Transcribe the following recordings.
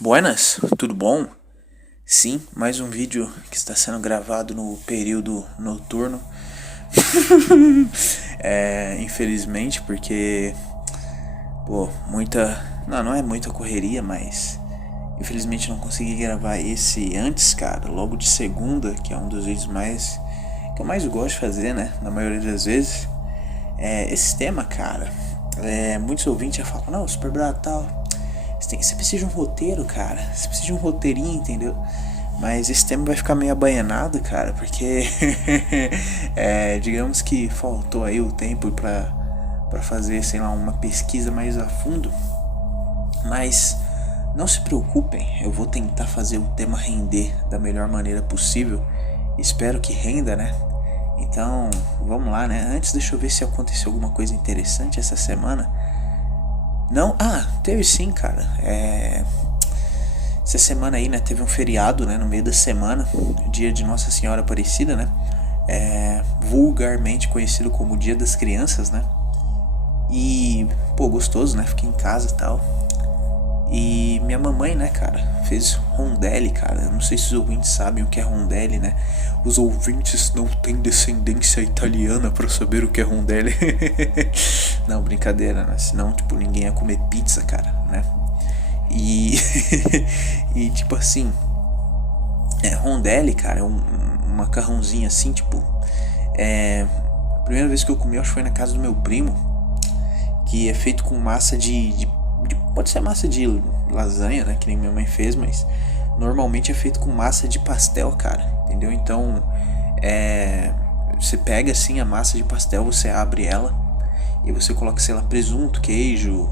Buenas, tudo bom? Sim, mais um vídeo que está sendo gravado no período noturno. Infelizmente, porque não é muita correria, mas infelizmente não consegui gravar esse antes, cara, logo de segunda, que é um dos vídeos que eu mais gosto de fazer, né, na maioria das vezes. Esse tema, cara, muitos ouvintes já falam, não, Super Brado tal, você precisa de um roteiro, cara, você precisa de um roteirinho, entendeu? Mas esse tema vai ficar meio abananado, cara, porque digamos que faltou aí o tempo pra fazer, sei lá, uma pesquisa mais a fundo. Mas não se preocupem, eu vou tentar fazer o tema render da melhor maneira possível. Espero que renda, né? Então, vamos lá, né? Antes, deixa eu ver se aconteceu alguma coisa interessante essa semana. Não? Teve sim, cara. Essa semana aí, né, teve um feriado, né, no meio da semana, dia de Nossa Senhora Aparecida, né, vulgarmente conhecido como Dia das Crianças, né, e, gostoso, né, fiquei em casa e tal, e minha mamãe, né, cara, fez rondelli, cara. Eu não sei se os ouvintes sabem o que é rondelli, né, os ouvintes não têm descendência italiana pra saber o que é rondelli. Não, brincadeira, né, senão, tipo, ninguém ia comer pizza, cara, né. E tipo assim, rondelli, cara, é um macarrãozinho assim, tipo, a primeira vez que eu comi, acho que foi na casa do meu primo, que é feito com massa pode ser massa de lasanha, né, que nem minha mãe fez, mas normalmente é feito com massa de pastel, cara, entendeu? Então, você pega assim a massa de pastel, você abre ela e você coloca, sei lá, presunto, queijo,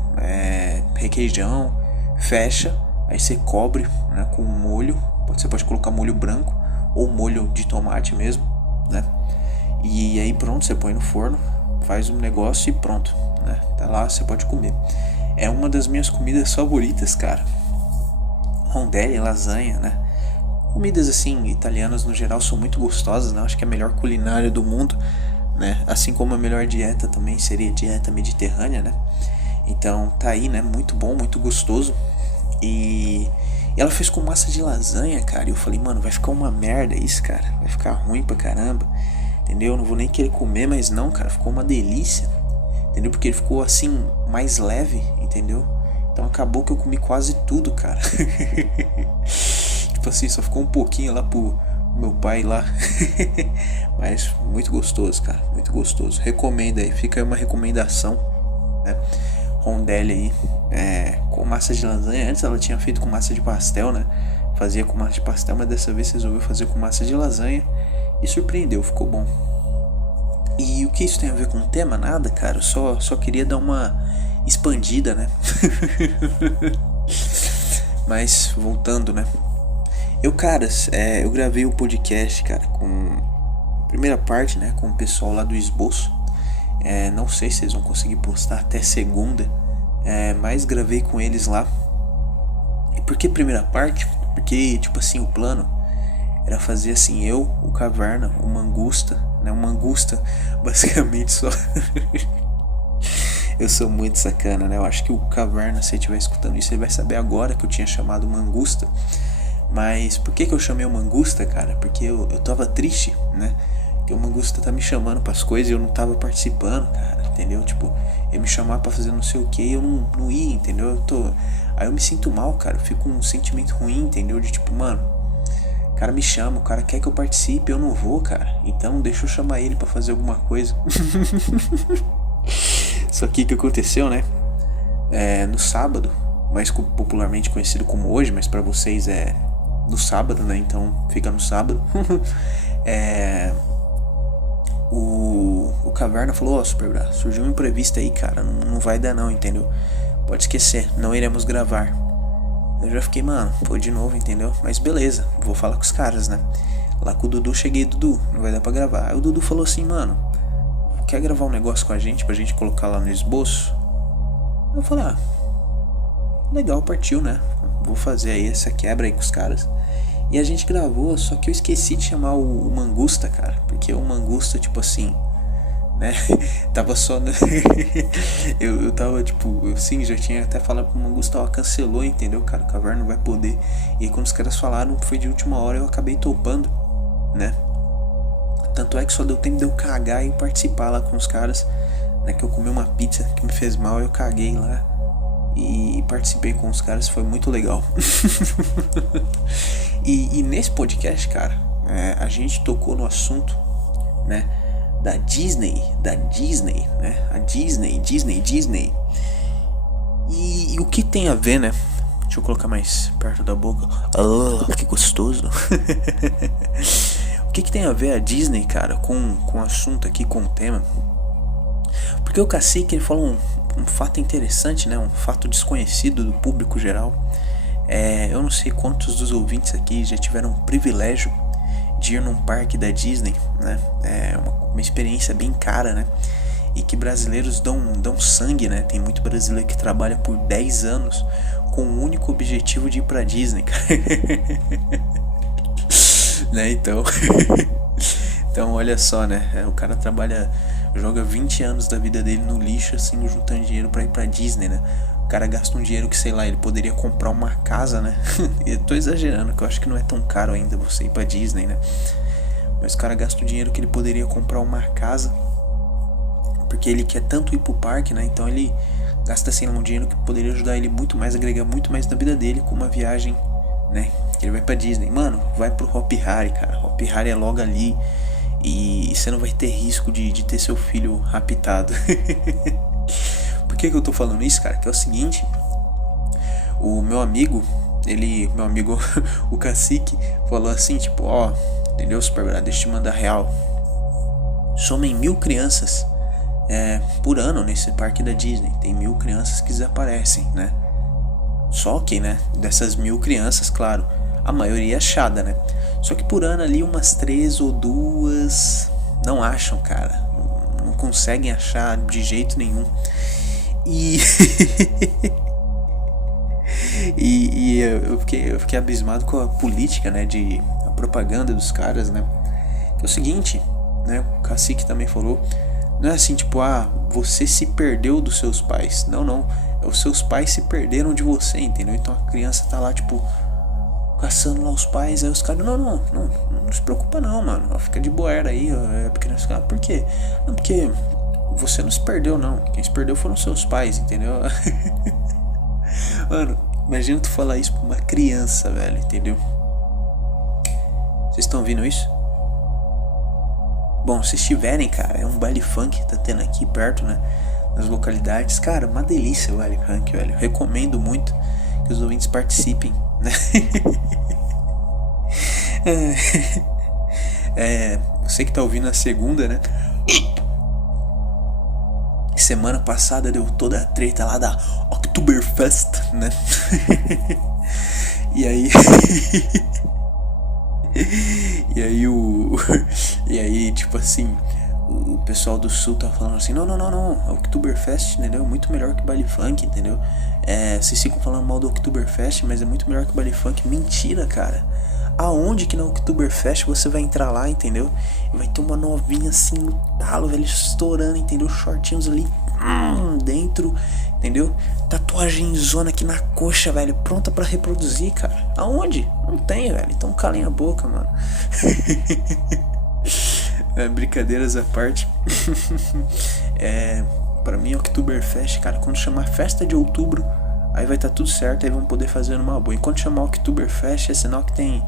requeijão, fecha, aí você cobre, né, com molho. Você pode colocar molho branco ou molho de tomate mesmo, né? E aí pronto, você põe no forno, faz um negócio e pronto, né? Tá lá, você pode comer. É uma das minhas comidas favoritas, cara. Rondelli, lasanha, né? Comidas assim, italianas no geral são muito gostosas, né? Acho que é a melhor culinária do mundo, né? Assim como a melhor dieta também seria a dieta mediterrânea, né? Então tá aí, né? Muito bom, muito gostoso. E ela fez com massa de lasanha, cara. E eu falei, mano, vai ficar uma merda isso, cara. Vai ficar ruim pra caramba, entendeu? Eu não vou nem querer comer, mas não, cara. Ficou uma delícia, entendeu? Porque ele ficou assim, mais leve, entendeu? Então acabou que eu comi quase tudo, cara. Tipo assim, só ficou um pouquinho lá pro meu pai lá. Mas muito gostoso, cara. Muito gostoso. Recomendo aí. Fica aí uma recomendação, né? Rondelli aí, com massa de lasanha. Antes ela tinha feito com massa de pastel, né? Fazia com massa de pastel, mas dessa vez resolveu fazer com massa de lasanha. E surpreendeu, ficou bom. E o que isso tem a ver com o tema? Nada, cara. Eu só queria dar uma expandida, né? Mas, voltando, né? Eu gravei o podcast, cara, com a primeira parte, né? Com o pessoal lá do Esboço. Não sei se vocês vão conseguir postar até segunda, mas gravei com eles lá. E por que primeira parte? Porque, tipo assim, o plano era fazer assim, eu, o Caverna, o Mangusta, né? O Mangusta, basicamente só. Eu sou muito sacana, né? Eu acho que o Caverna, se ele estiver escutando isso, ele vai saber agora que eu tinha chamado Mangusta. Mas por que eu chamei o Mangusta, cara? Porque eu tava triste, né? Porque o Mangusta tá me chamando pras coisas e eu não tava participando, cara, entendeu? Tipo, ele me chamar pra fazer não sei o que e eu não ia, entendeu? Aí eu me sinto mal, cara, eu fico com um sentimento ruim, entendeu? De tipo, mano, o cara me chama, o cara quer que eu participe, eu não vou, cara. Então deixa eu chamar ele pra fazer alguma coisa. Só que o que aconteceu, né? No sábado, mais popularmente conhecido como hoje, mas pra vocês é no sábado, né? Então fica no sábado. O Caverna falou, Super Brado, surgiu um imprevisto aí, cara, não vai dar não, entendeu? Pode esquecer, não iremos gravar. Eu já fiquei, mano, foi de novo, entendeu? Mas beleza, vou falar com os caras, né? Lá com o Dudu, cheguei, Dudu, não vai dar pra gravar. Aí o Dudu falou assim, mano, quer gravar um negócio com a gente pra gente colocar lá no esboço? Eu falei, legal, partiu, né? Vou fazer aí essa quebra aí com os caras. E a gente gravou, só que eu esqueci de chamar o Mangusta, cara. Porque o Mangusta, tipo assim, né? Tava só eu tava tipo, sim, já tinha até falado pro Gustavo, cancelou, entendeu, cara? O Caverna não vai poder. E aí quando os caras falaram, foi de última hora, eu acabei topando, né? Tanto é que só deu tempo de eu cagar e participar lá com os caras, né? Que eu comi uma pizza que me fez mal, eu caguei lá e participei com os caras, foi muito legal. e nesse podcast, cara, a gente tocou no assunto, né, da Disney, né, a Disney. E o que tem a ver, né? Deixa eu colocar mais perto da boca. Que gostoso. O que tem a ver a Disney, cara, com o assunto aqui, com o tema? Porque o Cacique, ele falou um fato interessante, né? Um fato desconhecido do público geral. Eu não sei quantos dos ouvintes aqui já tiveram o privilégio de ir num parque da Disney, né? É uma experiência bem cara, né? E que brasileiros dão sangue, né? Tem muito brasileiro que trabalha por 10 anos com o único objetivo de ir pra Disney, cara. Né? Então olha só, né? O cara joga 20 anos da vida dele no lixo, assim, juntando dinheiro pra ir pra Disney, né? O cara gasta um dinheiro que, sei lá, ele poderia comprar uma casa, né? Eu tô exagerando, que eu acho que não é tão caro ainda você ir pra Disney, né? Mas o cara gasta o dinheiro que ele poderia comprar uma casa, porque ele quer tanto ir pro parque, né? Então ele gasta, assim, um dinheiro que poderia ajudar ele muito mais, agregar muito mais na vida dele com uma viagem, né? Ele vai pra Disney. Mano, vai pro Hopi Hari, cara. Hopi Hari é logo ali. E você não vai ter risco de ter seu filho raptado. Por que eu tô falando isso, cara? Que é o seguinte. O meu amigo, o Cacique, falou assim, tipo, ó, entendeu, Super Brother? Deixa eu te mandar real. Somem 1.000 crianças por ano nesse parque da Disney. Tem 1.000 crianças que desaparecem, né? Só que, né, dessas 1.000 crianças, claro, a maioria é achada, né? Só que por ano ali umas 3 ou 2 não acham, cara. Não conseguem achar de jeito nenhum. E eu fiquei abismado com a política, né, a propaganda dos caras, né? Que é o seguinte, né, o Cacique também falou, não é assim, tipo, você se perdeu dos seus pais. Não. Os seus pais se perderam de você, entendeu? Então a criança tá lá, tipo, caçando lá os pais, aí os caras, não se preocupa não, mano, fica de boera aí, a criança fica, por quê? Não, porque você não se perdeu, não, quem se perdeu foram seus pais, entendeu? Mano, imagina tu falar isso pra uma criança, velho, entendeu? Vocês estão ouvindo isso? Bom, se estiverem, cara, é um baile funk que tá tendo aqui perto, né? Nas localidades, cara, uma delícia o baile funk, velho. Recomendo muito que os ouvintes participem, né? Você que tá ouvindo a segunda, né? Semana passada deu toda a treta lá da Oktoberfest, né? E aí E aí, tipo assim, o pessoal do sul tá falando assim, não, a Oktoberfest, entendeu? É muito melhor que baile funk, entendeu? Vocês ficam falando mal do Oktoberfest, mas é muito melhor que baile funk. Mentira, cara. Aonde que na Oktoberfest você vai entrar lá, entendeu? E vai ter uma novinha assim no talo, velho, estourando, entendeu? Shortinhos ali dentro, entendeu? Tatuagem zona aqui na coxa, velho, pronta pra reproduzir, cara. Aonde? Não tem, velho. Então calem a boca, mano. Brincadeiras à parte. Pra mim, Oktoberfest, cara, quando chamar festa de outubro, aí vai estar tudo certo, aí vamos poder fazer numa boa. Enquanto chamar Oktoberfest, é sinal que tem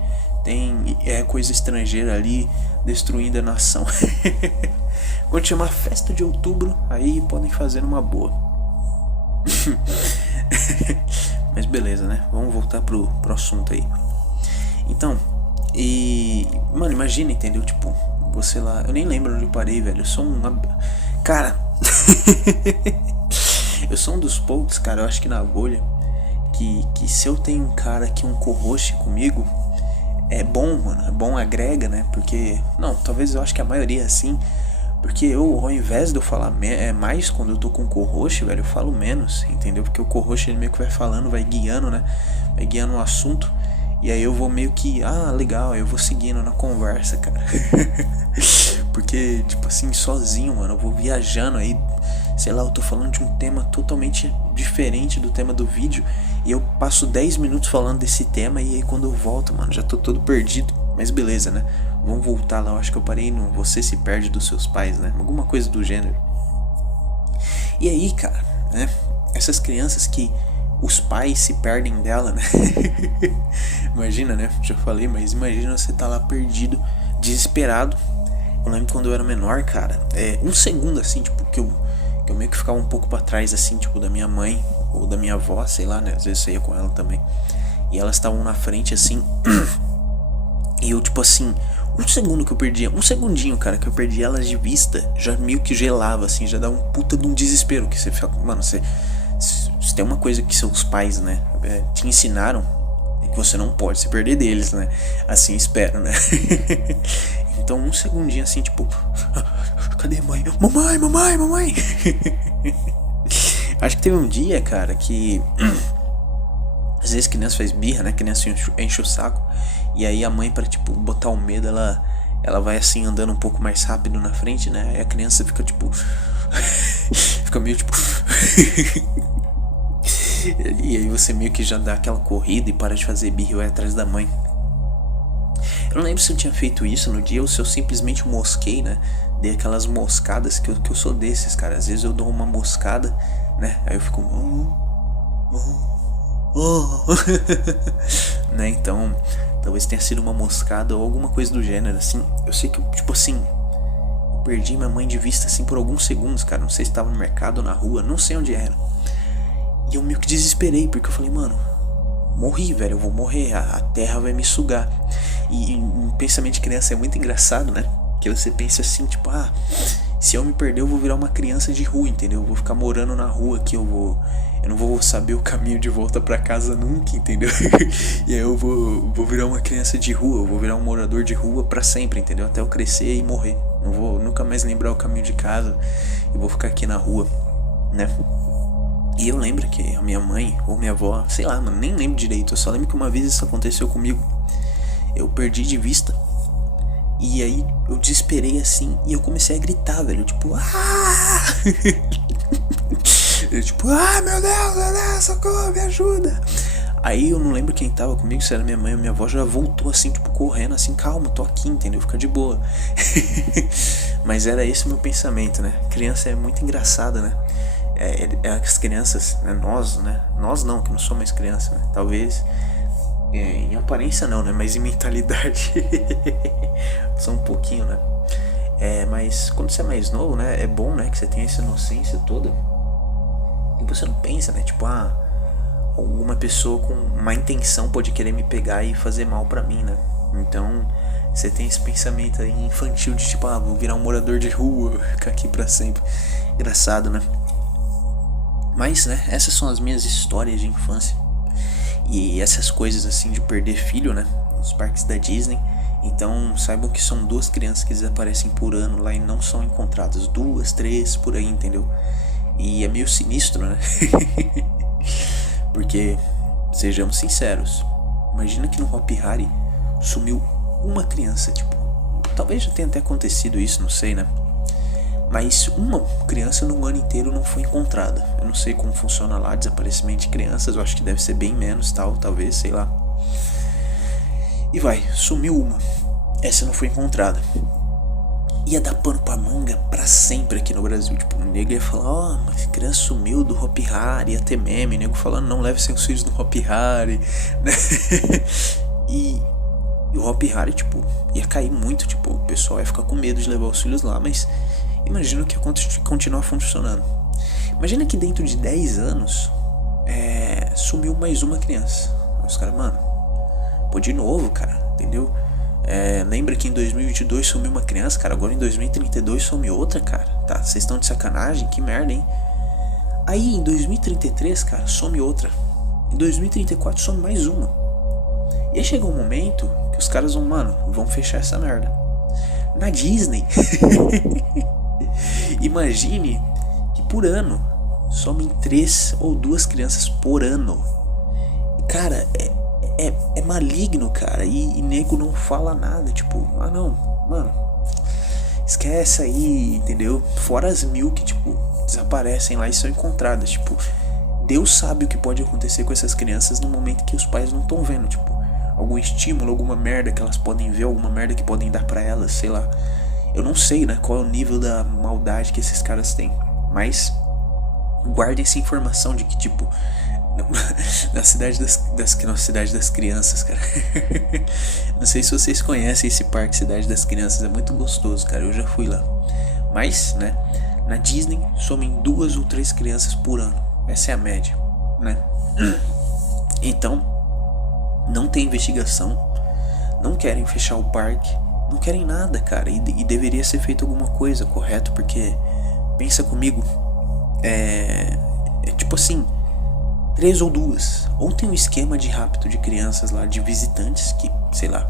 coisa estrangeira ali destruindo a nação. Quando chamar festa de outubro, aí podem fazer numa boa. Mas beleza, né? Vamos voltar pro assunto aí. Então, mano, imagina, entendeu? Tipo, você lá, eu nem lembro onde eu parei, velho. Eu sou cara, eu sou um dos poucos, cara, eu acho que na bolha que se eu tenho um cara aqui, um co-host comigo, é bom, mano, é bom, agrega, né? Porque, não, talvez eu acho que a maioria é assim. Porque eu, ao invés de eu falar mais quando eu tô com o co-host, velho, eu falo menos, entendeu? Porque o co-host, ele meio que vai falando, vai guiando, né? Vai guiando o assunto. E aí eu vou meio que, legal, eu vou seguindo na conversa, cara. porque, tipo assim, sozinho, mano, eu vou viajando aí, sei lá, eu tô falando de um tema totalmente diferente do tema do vídeo, e eu passo 10 minutos falando desse tema, e aí quando eu volto, mano, já tô todo perdido. Mas beleza, né? Vamos voltar lá, eu acho que eu parei no Você Se Perde dos Seus Pais, né? Alguma coisa do gênero. E aí, cara, né? Essas crianças que os pais se perdem dela, né? Imagina, né? Já falei, mas imagina você tá lá perdido, desesperado. Eu lembro quando eu era menor, cara, um segundo assim, tipo, que eu meio que ficava um pouco pra trás, assim, tipo, da minha mãe ou da minha avó, sei lá, né? Às vezes eu ia com ela também. E elas estavam na frente, assim. E eu, tipo assim, um segundo que eu perdia, um segundinho, cara, que eu perdi elas de vista, já meio que gelava, assim, já dá um puta de um desespero. Que você fica, mano, se tem uma coisa que seus pais, né, te ensinaram, é que você não pode se perder deles, né? Assim espero, né? Então, um segundinho assim, tipo, cadê a mãe? Mamãe! Acho que teve um dia, cara, que às vezes criança faz birra, né? Criança enche o saco. E aí a mãe, pra, tipo, botar o medo, ela vai assim andando um pouco mais rápido na frente, né? Aí a criança fica tipo fica meio tipo e aí você meio que já dá aquela corrida e para de fazer birra e vai atrás da mãe. Eu não lembro se eu tinha feito isso no dia ou se eu simplesmente mosquei, né? Dei aquelas moscadas que eu sou desses, cara. Às vezes eu dou uma moscada, né? Aí eu fico né? Então, talvez tenha sido uma moscada ou alguma coisa do gênero, assim. Eu sei que, tipo assim, eu perdi minha mãe de vista, assim, por alguns segundos, cara. Não sei se tava no mercado ou na rua, não sei onde era. E eu meio que desesperei, porque eu falei, mano, morri, velho, eu vou morrer, a terra vai me sugar. E um pensamento de criança é muito engraçado, né? Que você pensa assim, tipo, se eu me perder eu vou virar uma criança de rua, entendeu? Eu vou ficar morando na rua aqui, eu não vou saber o caminho de volta pra casa nunca, entendeu? E aí eu vou virar uma criança de rua, eu vou virar um morador de rua pra sempre, entendeu? Até eu crescer e morrer. Não vou nunca mais lembrar o caminho de casa e vou ficar aqui na rua, né? E eu lembro que a minha mãe ou minha avó, sei lá, mano, nem lembro direito. Eu só lembro que uma vez isso aconteceu comigo. Eu perdi de vista. E aí eu desesperei assim e eu comecei a gritar, velho. Tipo, eu tipo, meu Deus, socorro, me ajuda. Aí eu não lembro quem tava comigo, se era minha mãe ou minha avó, já voltou assim, tipo, correndo assim, calma, tô aqui, entendeu? Fica de boa. Mas era esse o meu pensamento, né? Criança é muito engraçada, né? As crianças, né? Nós não, que não somos mais crianças, né? Talvez em aparência não, né? Mas em mentalidade só um pouquinho, né? Mas quando você é mais novo, né? É bom, né? Que você tenha essa inocência toda. E você não pensa, né? Tipo, alguma pessoa com má intenção pode querer me pegar e fazer mal pra mim, né? Então você tem esse pensamento aí infantil de tipo, vou virar um morador de rua, ficar aqui pra sempre. Engraçado, né? Mas, né, essas são as minhas histórias de infância. E essas coisas assim de perder filho, né, nos parques da Disney. Então saibam que são 2 crianças que desaparecem por ano lá e não são encontradas. 2, 3, por aí, entendeu? E é meio sinistro, né? Porque, sejamos sinceros, imagina que no Hopi Hari sumiu uma criança, tipo, talvez já tenha até acontecido isso, não sei, né? Mas uma criança no ano inteiro não foi encontrada. Eu não sei como funciona lá, desaparecimento de crianças. Eu acho que deve ser bem menos, talvez, sei lá. E sumiu uma. Essa não foi encontrada. Ia dar pano pra manga pra sempre aqui no Brasil. Tipo, o nego ia falar, mas a criança sumiu do Hopi Hari. Ia ter meme, o nego falando, não leve seus filhos no Hopi Hari, né? E o Hopi Hari, tipo, ia cair muito. Tipo, o pessoal ia ficar com medo de levar os filhos lá, mas imagina que ia continuar funcionando. Imagina que dentro de 10 anos sumiu mais uma criança. Aí os caras, mano, pô, de novo, cara, entendeu? Lembra que em 2022 sumiu uma criança, cara, agora em 2032 some outra, cara. Tá, vocês estão de sacanagem? Que merda, hein? Aí em 2033, cara, some outra. Em 2034 some mais uma. E aí chega um momento que os caras vão fechar essa merda. Na Disney imagine que por ano somem 3 ou 2 crianças por ano. Cara, é maligno, cara. E nego não fala nada. Tipo, não, mano, esquece aí, entendeu? Fora as 1000 que, tipo, desaparecem lá e são encontradas, tipo, Deus sabe o que pode acontecer com essas crianças no momento que os pais não estão vendo, tipo, algum estímulo, alguma merda que elas podem ver, alguma merda que podem dar pra elas, sei lá. Eu não sei, né, qual é o nível da maldade que esses caras têm, mas guardem essa informação de que, tipo, na cidade das crianças, cara. Não sei se vocês conhecem esse parque Cidade das Crianças, é muito gostoso, cara, eu já fui lá. Mas, né, na Disney somem 2 ou 3 crianças por ano, essa é a média, né. Então, não tem investigação, não querem fechar o parque, não querem nada, cara, e deveria ser feito alguma coisa, correto? Porque, pensa comigo, é tipo assim, 3 ou 2. Ou tem um esquema de rapto de crianças lá, de visitantes, que, sei lá,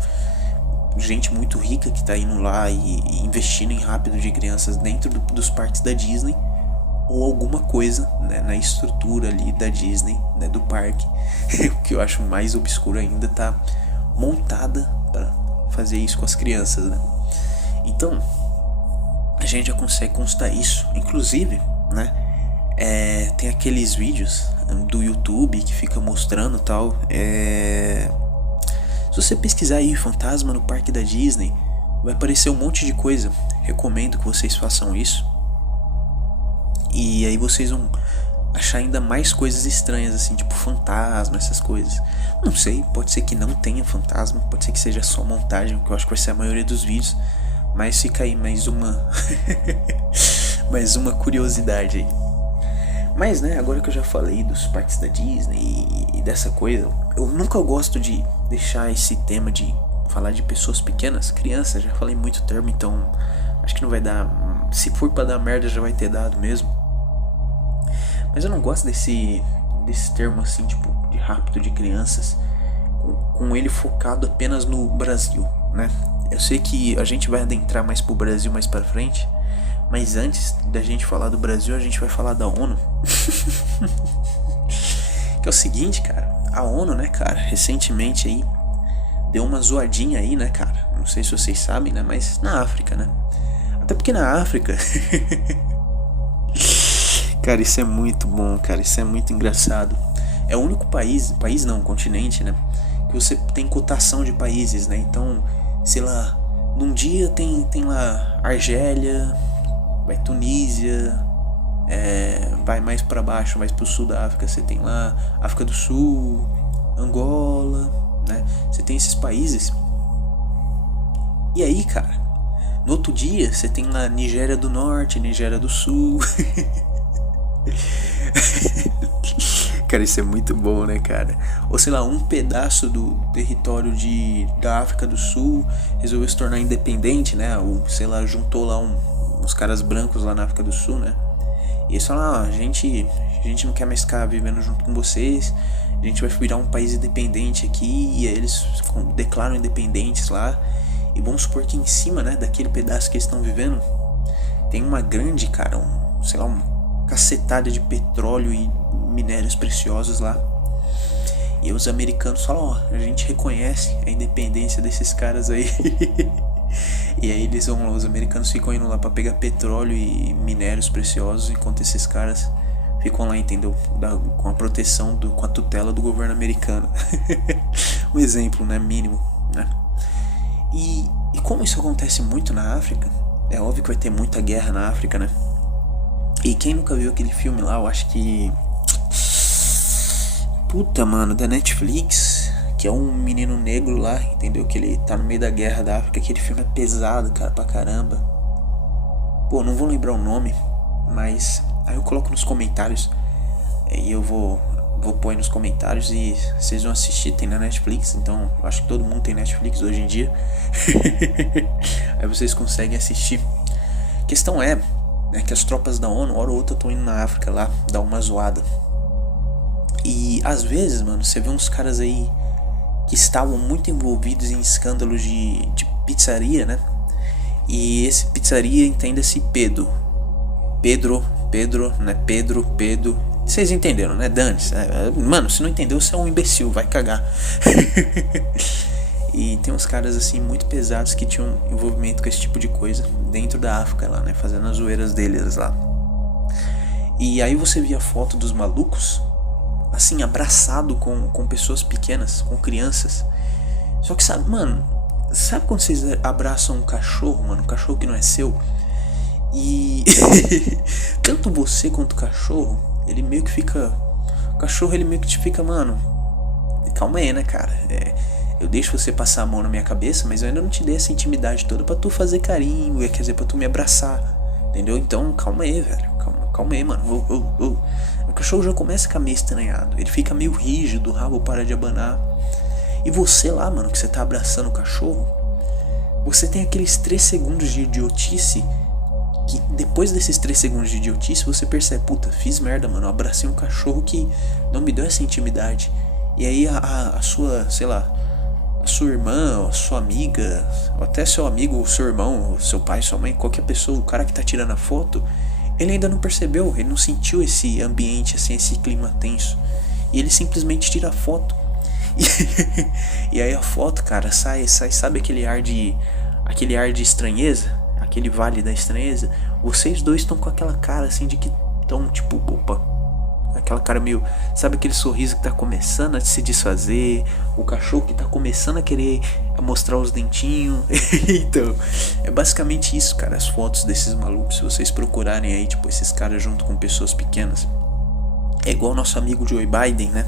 gente muito rica que tá indo lá e investindo em rapto de crianças dentro dos parques da Disney, ou alguma coisa, né, na estrutura ali da Disney, né, do parque, o que eu acho mais obscuro ainda, tá montada para fazer isso com as crianças, né? Então, a gente já consegue constar isso, inclusive, né? Tem aqueles vídeos do YouTube que fica mostrando tal. Se você pesquisar aí fantasma no parque da Disney, vai aparecer um monte de coisa. Recomendo que vocês façam isso. E aí vocês vão achar ainda mais coisas estranhas, assim, tipo fantasma, essas coisas. Não sei, pode ser que não tenha fantasma, pode ser que seja só montagem, que eu acho que vai ser a maioria dos vídeos. Mas fica aí mais uma mais uma curiosidade aí. Mas, né, agora que eu já falei dos parques da Disney e dessa coisa, eu nunca gosto de deixar esse tema de falar de pessoas pequenas, crianças, já falei muito termo, então acho que não vai dar. Se for pra dar merda, já vai ter dado mesmo. Mas eu não gosto desse termo assim, tipo, de rapto de crianças, com ele focado apenas no Brasil, né? Eu sei que a gente vai adentrar mais pro Brasil mais pra frente, mas antes da gente falar do Brasil, a gente vai falar da ONU. Que é o seguinte, cara, a ONU, né, cara, recentemente aí deu uma zoadinha aí, né, cara, não sei se vocês sabem, né, mas na África, né, até porque na África cara, isso é muito bom, cara, isso é muito engraçado. É o único país não, continente, né, que você tem cotação de países, né, então, sei lá, num dia tem lá Argélia, vai Tunísia, vai mais pra baixo, mais pro sul da África, você tem lá África do Sul, Angola, né, você tem esses países. E aí, cara, no outro dia você tem lá Nigéria do Norte, Nigéria do Sul. Cara, isso é muito bom, né, cara? Ou sei lá, um pedaço do território da África do Sul resolveu se tornar independente, né? Ou sei lá, juntou lá uns caras brancos lá na África do Sul, né? E eles falam, a gente não quer mais ficar vivendo junto com vocês, a gente vai virar um país independente aqui. E aí eles declaram independentes lá. E vamos supor que em cima, né, daquele pedaço que eles estão vivendo, tem uma grande, cara, sei lá, uma cacetada de petróleo e minérios preciosos lá. E os americanos falam, a gente reconhece a independência desses caras aí. E aí eles vão lá, os americanos ficam indo lá pra pegar petróleo e minérios preciosos, enquanto esses caras ficam lá, entendeu? Com a proteção, com a tutela do governo americano. Um exemplo, né, mínimo, né? E como isso acontece muito na África, é óbvio que vai ter muita guerra na África, né? E quem nunca viu aquele filme lá, eu acho que... Puta, mano, da Netflix, que é um menino negro lá, entendeu? Que ele tá no meio da guerra da África. Aquele filme é pesado, cara, pra caramba. Pô, não vou lembrar o nome, mas aí eu coloco nos comentários. E eu vou pôr aí nos comentários e vocês vão assistir. Tem na Netflix, então eu acho que todo mundo tem Netflix hoje em dia. Aí vocês conseguem assistir. A questão é que as tropas da ONU, hora ou outra, estão indo na África lá, dar uma zoada. E às vezes, mano, você vê uns caras aí que estavam muito envolvidos em escândalos de pizzaria, né? E esse pizzaria, entenda-se Pedro, né? Pedro. Vocês entenderam, né? Dane-se. Mano, se não entendeu, você é um imbecil, vai cagar. E tem uns caras assim muito pesados que tinham envolvimento com esse tipo de coisa dentro da África lá, né? Fazendo as zoeiras deles lá. E aí você via foto dos malucos, assim, abraçado com pessoas pequenas, com crianças. Só que sabe, mano, sabe quando vocês abraçam um cachorro, mano? Um cachorro que não é seu? E tanto você quanto o cachorro, ele meio que fica... O cachorro, ele meio que te fica, mano, calma aí, né, cara? Eu deixo você passar a mão na minha cabeça, mas eu ainda não te dei essa intimidade toda pra tu fazer carinho, quer dizer, pra tu me abraçar, entendeu? Então, calma aí, velho, calma aí, mano. O cachorro já começa a ficar meio estranhado, ele fica meio rígido, o rabo para de abanar. E você lá, mano, que você tá abraçando o cachorro, você tem aqueles 3 segundos de idiotice, que depois desses 3 segundos de idiotice, você percebe, puta, fiz merda, mano, eu abracei um cachorro que não me deu essa intimidade. E aí a sua, sei lá, a sua irmã, a sua amiga, ou até seu amigo, ou seu irmão, ou seu pai, sua mãe, qualquer pessoa, o cara que tá tirando a foto, ele ainda não percebeu, ele não sentiu esse ambiente, assim, esse clima tenso. E ele simplesmente tira a foto. E aí a foto, cara, sai, sabe aquele ar de estranheza? Aquele vale da estranheza? Vocês dois estão com aquela cara assim de que estão tipo, opa, aquela cara meio, sabe aquele sorriso que tá começando a se desfazer, o cachorro que tá começando a querer mostrar os dentinhos. Então, é basicamente isso, cara, as fotos desses malucos. Se vocês procurarem aí, tipo, esses caras junto com pessoas pequenas, é igual o nosso amigo Joe Biden, né?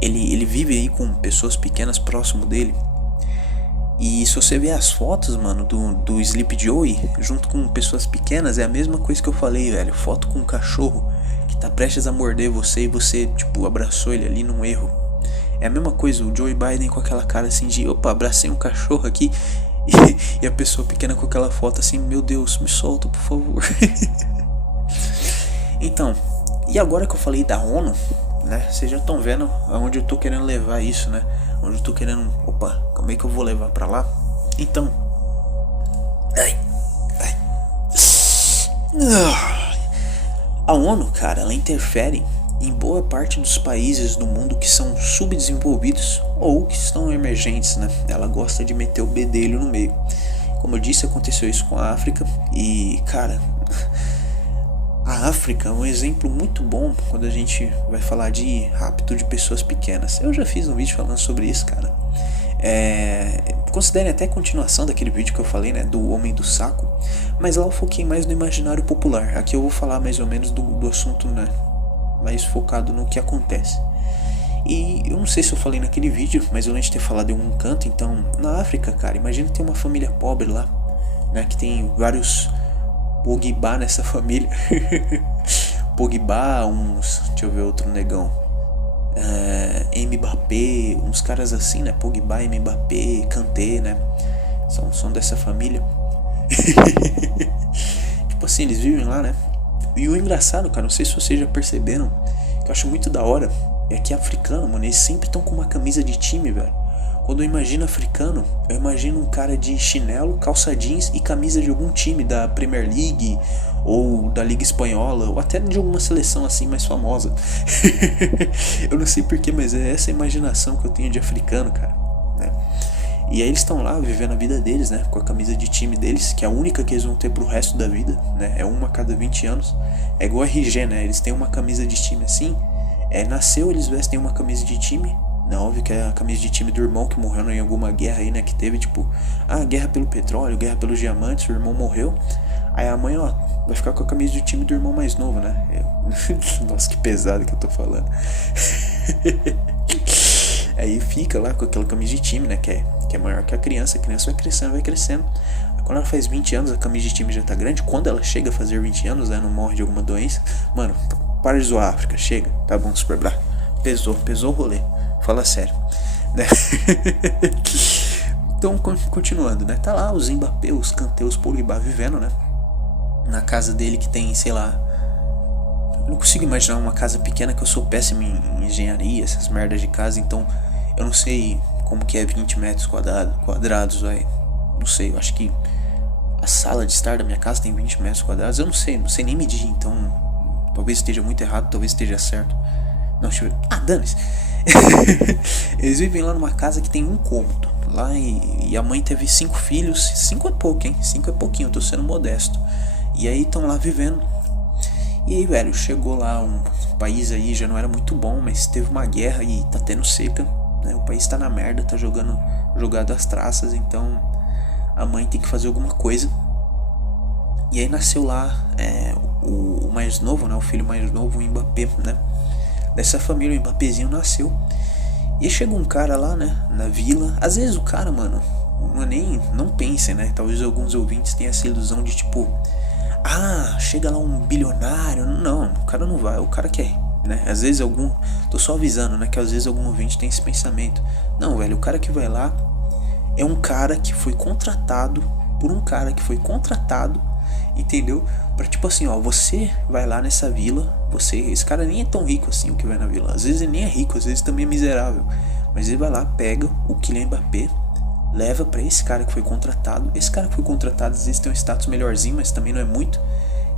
Ele vive aí com pessoas pequenas próximo dele. E se você ver as fotos, mano, do Sleep Joey junto com pessoas pequenas, é a mesma coisa que eu falei, velho. Foto com um cachorro que tá prestes a morder você e você, tipo, abraçou ele ali num erro. É a mesma coisa, o Joe Biden com aquela cara assim de, opa, abracei um cachorro aqui. E a pessoa pequena com aquela foto assim, meu Deus, me solta, por favor. Então, e agora que eu falei da ONU, né, vocês já estão vendo aonde eu tô querendo levar isso, né? Onde eu tô querendo, opa, como é que eu vou levar pra lá? Então, a ONU, cara, ela interfere em boa parte dos países do mundo que são subdesenvolvidos ou que estão emergentes, né? Ela gosta de meter o bedelho no meio. Como eu disse, aconteceu isso com a África e, cara, a África é um exemplo muito bom quando a gente vai falar de rapto de pessoas pequenas. Eu já fiz um vídeo falando sobre isso, cara. Considerem até a continuação daquele vídeo que eu falei, né, do Homem do Saco. Mas lá eu foquei mais no imaginário popular. Aqui eu vou falar mais ou menos do assunto, né, mais focado no que acontece. E eu não sei se eu falei naquele vídeo, mas eu lembro de ter falado em um canto. Então, na África, cara, imagina ter uma família pobre lá, né, que tem vários Pogba nessa família. Pogba, deixa eu ver outro negão, Mbappé, uns caras assim, né? Pogba, Mbappé, Kanté, né? São dessa família. Tipo assim, eles vivem lá, né? E o engraçado, cara, não sei se vocês já perceberam, que eu acho muito da hora, é que africano, mano, eles sempre estão com uma camisa de time, velho. Quando eu imagino africano, eu imagino um cara de chinelo, calça jeans e camisa de algum time da Premier League ou da Liga Espanhola ou até de alguma seleção assim mais famosa. Eu não sei porquê, mas é essa imaginação que eu tenho de africano, cara, né? E aí eles estão lá vivendo a vida deles, né, com a camisa de time deles, que é a única que eles vão ter pro resto da vida, né? É uma a cada 20 anos. É igual RG, né? Eles têm uma camisa de time assim. Nasceu, eles vestem uma camisa de time. Não, óbvio que é a camisa de time do irmão que morreu em alguma guerra aí, né? Que teve, tipo, guerra pelo petróleo, guerra pelos diamantes, o irmão morreu. Aí a mãe, ó, vai ficar com a camisa de time do irmão mais novo, né? Nossa, que pesado que eu tô falando. Aí fica lá com aquela camisa de time, né? Que é maior que a criança vai crescendo, vai crescendo. Quando ela faz 20 anos, a camisa de time já tá grande. Quando ela chega a fazer 20 anos, né? Não morre de alguma doença. Mano, para de zoar a África, chega, tá bom, Super Bra. Pesou o rolê. Fala sério, né? Então, continuando, né? Tá lá os Mbappé, os Kanté, os Pogba vivendo, né? Na casa dele que tem, sei lá, eu não consigo imaginar uma casa pequena, que eu sou péssimo em engenharia, essas merdas de casa. Então eu não sei como que é 20 metros quadrados, velho. Não sei, eu acho que a sala de estar da minha casa tem 20 metros quadrados. Eu não sei nem medir, então talvez esteja muito errado, talvez esteja certo. Não, deixa eu ver. Dane-se. Eles vivem lá numa casa que tem um cômodo. lá e a mãe teve 5 filhos. 5 é pouco, hein? 5 é pouquinho, eu tô sendo modesto. E aí estão lá vivendo. E aí, velho, chegou lá um país aí, já não era muito bom, mas teve uma guerra e tá tendo seca, né? O país tá na merda, tá jogado às traças, então a mãe tem que fazer alguma coisa. E aí nasceu lá o mais novo, né? O filho mais novo, o Mbappé, né? Dessa família, o Mbappézinho nasceu. E aí chegou um cara lá, né? Na vila. Às vezes o cara, mano, não pensem, né? Talvez alguns ouvintes tenham essa ilusão de tipo, chega lá um bilionário. Não, o cara não vai, o cara quer, né? Às vezes tô só avisando, né? Que às vezes algum ouvinte tem esse pensamento. Não, velho, o cara que vai lá é um cara que foi contratado por um cara que foi contratado, entendeu? Pra tipo assim, ó, você vai lá nessa vila, esse cara nem é tão rico assim, o que vai na vila. Às vezes ele nem é rico, às vezes também é miserável. Mas ele vai lá, pega o Kylian Mbappé, leva pra esse cara que foi contratado. Esse cara que foi contratado às vezes tem um status melhorzinho, mas também não é muito.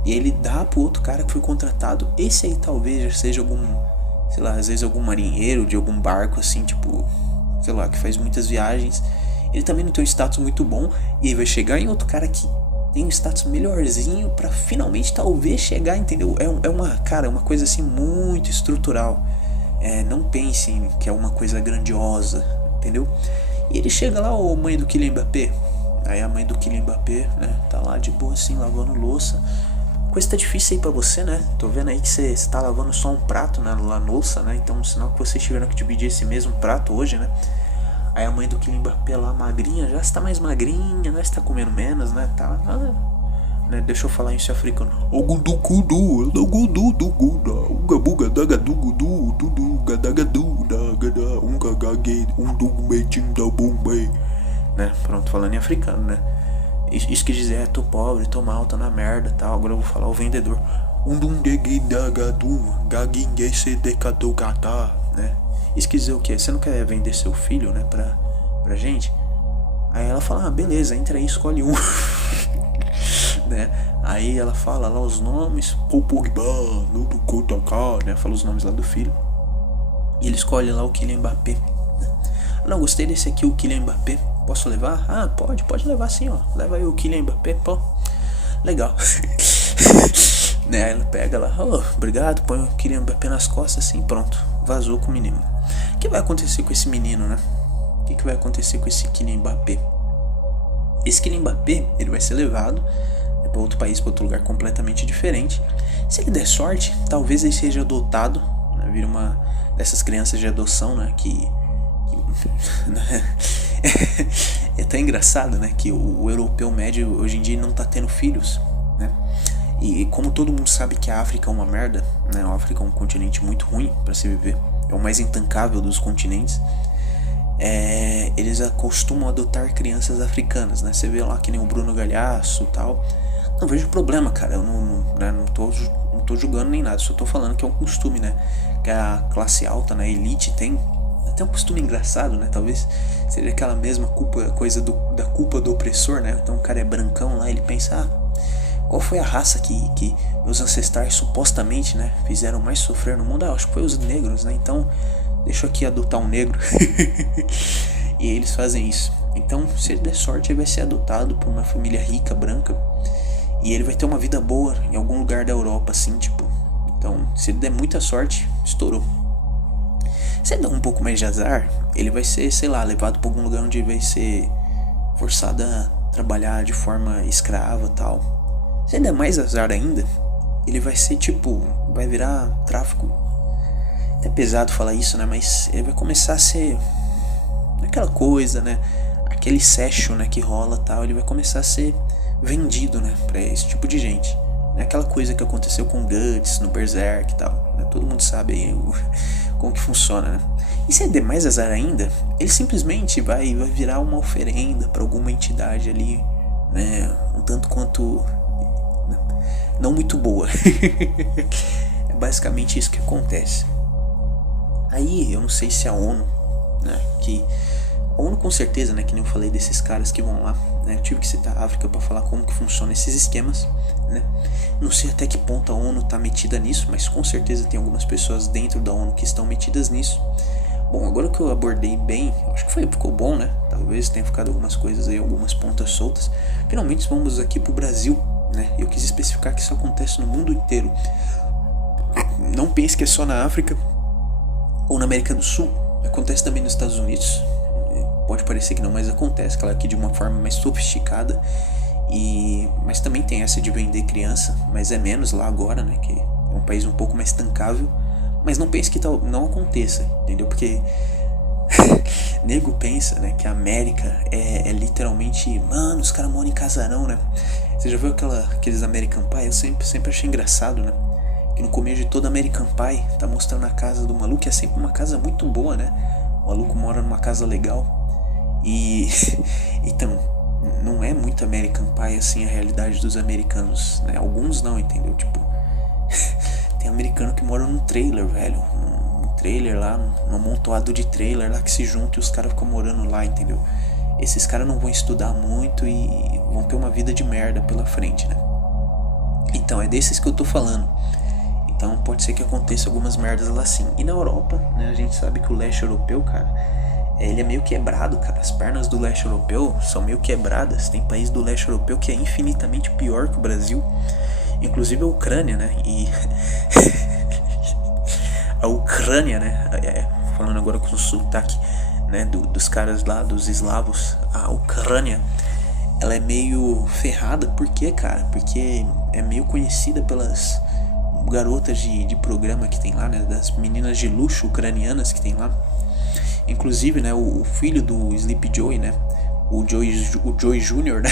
E ele dá pro outro cara que foi contratado. Esse aí talvez já seja algum, sei lá, às vezes algum marinheiro de algum barco assim, tipo, sei lá, que faz muitas viagens. Ele também não tem um status muito bom. E aí vai chegar em outro cara que tem um status melhorzinho pra finalmente talvez chegar, entendeu? É uma coisa assim muito estrutural. Não pensem que é uma coisa grandiosa, entendeu? E ele chega lá, ô mãe do Kylian Mbappé. Aí a mãe do Kylian Mbappé, né, tá lá de boa assim, lavando louça. Coisa tá difícil aí pra você, né? Tô vendo aí que você tá lavando só um prato, né, na louça, né? Então, sinal que vocês tiveram que dividir esse mesmo prato hoje, né? Aí a mãe do Kylian Mbappé lá, magrinha, já está mais magrinha, né? Está comendo menos, né? Tá, né? Deixa eu falar isso em africano. Né? Pronto, falando em africano, né? Isso quer dizer, tô pobre, tô mal, tô na merda, tal. Agora eu vou falar o vendedor. Né? Isso quer dizer o quê? Você não quer vender seu filho, né, pra gente? Aí ela fala, beleza, entra aí, escolhe um. Né? Aí ela fala lá os nomes, né? Fala os nomes lá do filho. E ele escolhe lá o Kylian Mbappé. Não, gostei desse aqui, o Kylian Mbappé. Posso levar? Pode levar sim, ó. Leva aí o Kylian Mbappé, pô. Legal. Né? Aí ela pega lá, obrigado, põe o Kylian Mbappé nas costas assim, pronto. Vazou com o menino. O que vai acontecer com esse menino, né? O que vai acontecer com esse Kylian Mbappé? Esse Kylian Mbappé, ele vai ser levado para outro país, para outro lugar completamente diferente. Se ele der sorte, talvez ele seja adotado, né? Vira uma dessas crianças de adoção, né? Que é tão engraçado, né? Que o europeu médio hoje em dia não tá tendo filhos, né? E como todo mundo sabe que a África é uma merda, né? A África é um continente muito ruim para se viver, é o mais intancável dos continentes. Eles costumam adotar crianças africanas, né? Você vê lá que nem o Bruno Galhaço e tal. Não vejo problema, cara. Eu não tô julgando nem nada. Só tô falando que é um costume, né? Que a classe alta, né? Elite tem até um costume engraçado, né? Talvez seja aquela mesma coisa da culpa do opressor, né? Então o cara é brancão lá, ele pensa, qual foi a raça que meus ancestrais supostamente, né, fizeram mais sofrer no mundo? Acho que foi os negros, né? Então deixa eu aqui adotar um negro. E eles fazem isso. Então, se ele der sorte, ele vai ser adotado por uma família rica, branca. E ele vai ter uma vida boa em algum lugar da Europa, assim, tipo. Então, se ele der muita sorte, estourou. Se ele der um pouco mais de azar, ele vai ser, sei lá, levado para algum lugar onde ele vai ser forçado a trabalhar de forma escrava e tal. Se ele der mais azar ainda, ele vai ser tipo, vai virar tráfico. É pesado falar isso, né? Mas ele vai começar a ser aquela coisa, né? Aquele session, né, que rola tal. Ele vai começar a ser vendido, né, pra esse tipo de gente. É aquela coisa que aconteceu com Guts no Berserk e tal, né? Todo mundo sabe aí como que funciona, né? E se ele der mais azar ainda, ele simplesmente vai virar uma oferenda pra alguma entidade ali, né? Um tanto quanto não muito boa. É basicamente isso que acontece. Aí eu não sei se a ONU, né, que a ONU com certeza, né, que nem eu falei desses caras que vão lá, né, eu tive que citar a África para falar como que funciona esses esquemas, né. Não sei até que ponto a ONU tá metida nisso, mas com certeza tem algumas pessoas dentro da ONU que estão metidas nisso. Bom, agora que eu abordei bem, acho que ficou bom, né? Talvez tenha ficado algumas coisas aí, algumas pontas soltas. Finalmente vamos aqui pro Brasil, né? Eu quis especificar que isso acontece no mundo inteiro. Não pense que é só na África ou na América do Sul. Acontece também nos Estados Unidos. Pode parecer que não, mas acontece, claro que de uma forma mais sofisticada. Mas também tem essa de vender criança, mas é menos lá agora, né? Que é um país um pouco mais tancável. Mas não pense que não aconteça, entendeu? Porque nego pensa, né, que a América é literalmente... Mano, os caras moram em casarão, né? Você já viu aqueles American Pie? Eu sempre achei engraçado, né? Que no começo de todo American Pie tá mostrando a casa do maluco, que é sempre uma casa muito boa, né? O maluco mora numa casa legal. Então, não é muito American Pie assim a realidade dos americanos, né? Alguns não, entendeu? Tipo, tem americano que mora num trailer, velho. Num trailer lá, num amontoado de trailer lá que se junta e os caras ficam morando lá, entendeu? Esses caras não vão estudar muito e vão ter uma vida de merda pela frente, né? Então, é desses que eu tô falando. Então, pode ser que aconteça algumas merdas lá sim. E na Europa, né? A gente sabe que o leste europeu, cara, ele é meio quebrado, cara. As pernas do leste europeu são meio quebradas. Tem país do leste europeu que é infinitamente pior que o Brasil. Inclusive a Ucrânia, né? E a Ucrânia, né? Falando agora com o sotaque, né? Dos caras lá, dos eslavos. A Ucrânia, ela é meio ferrada. Por quê, cara? Porque é meio conhecida pelas garotas de programa que tem lá, né? Das meninas de luxo ucranianas que tem lá. Inclusive, né? O filho do Sleepy Joey, né? O Joey Jr., né?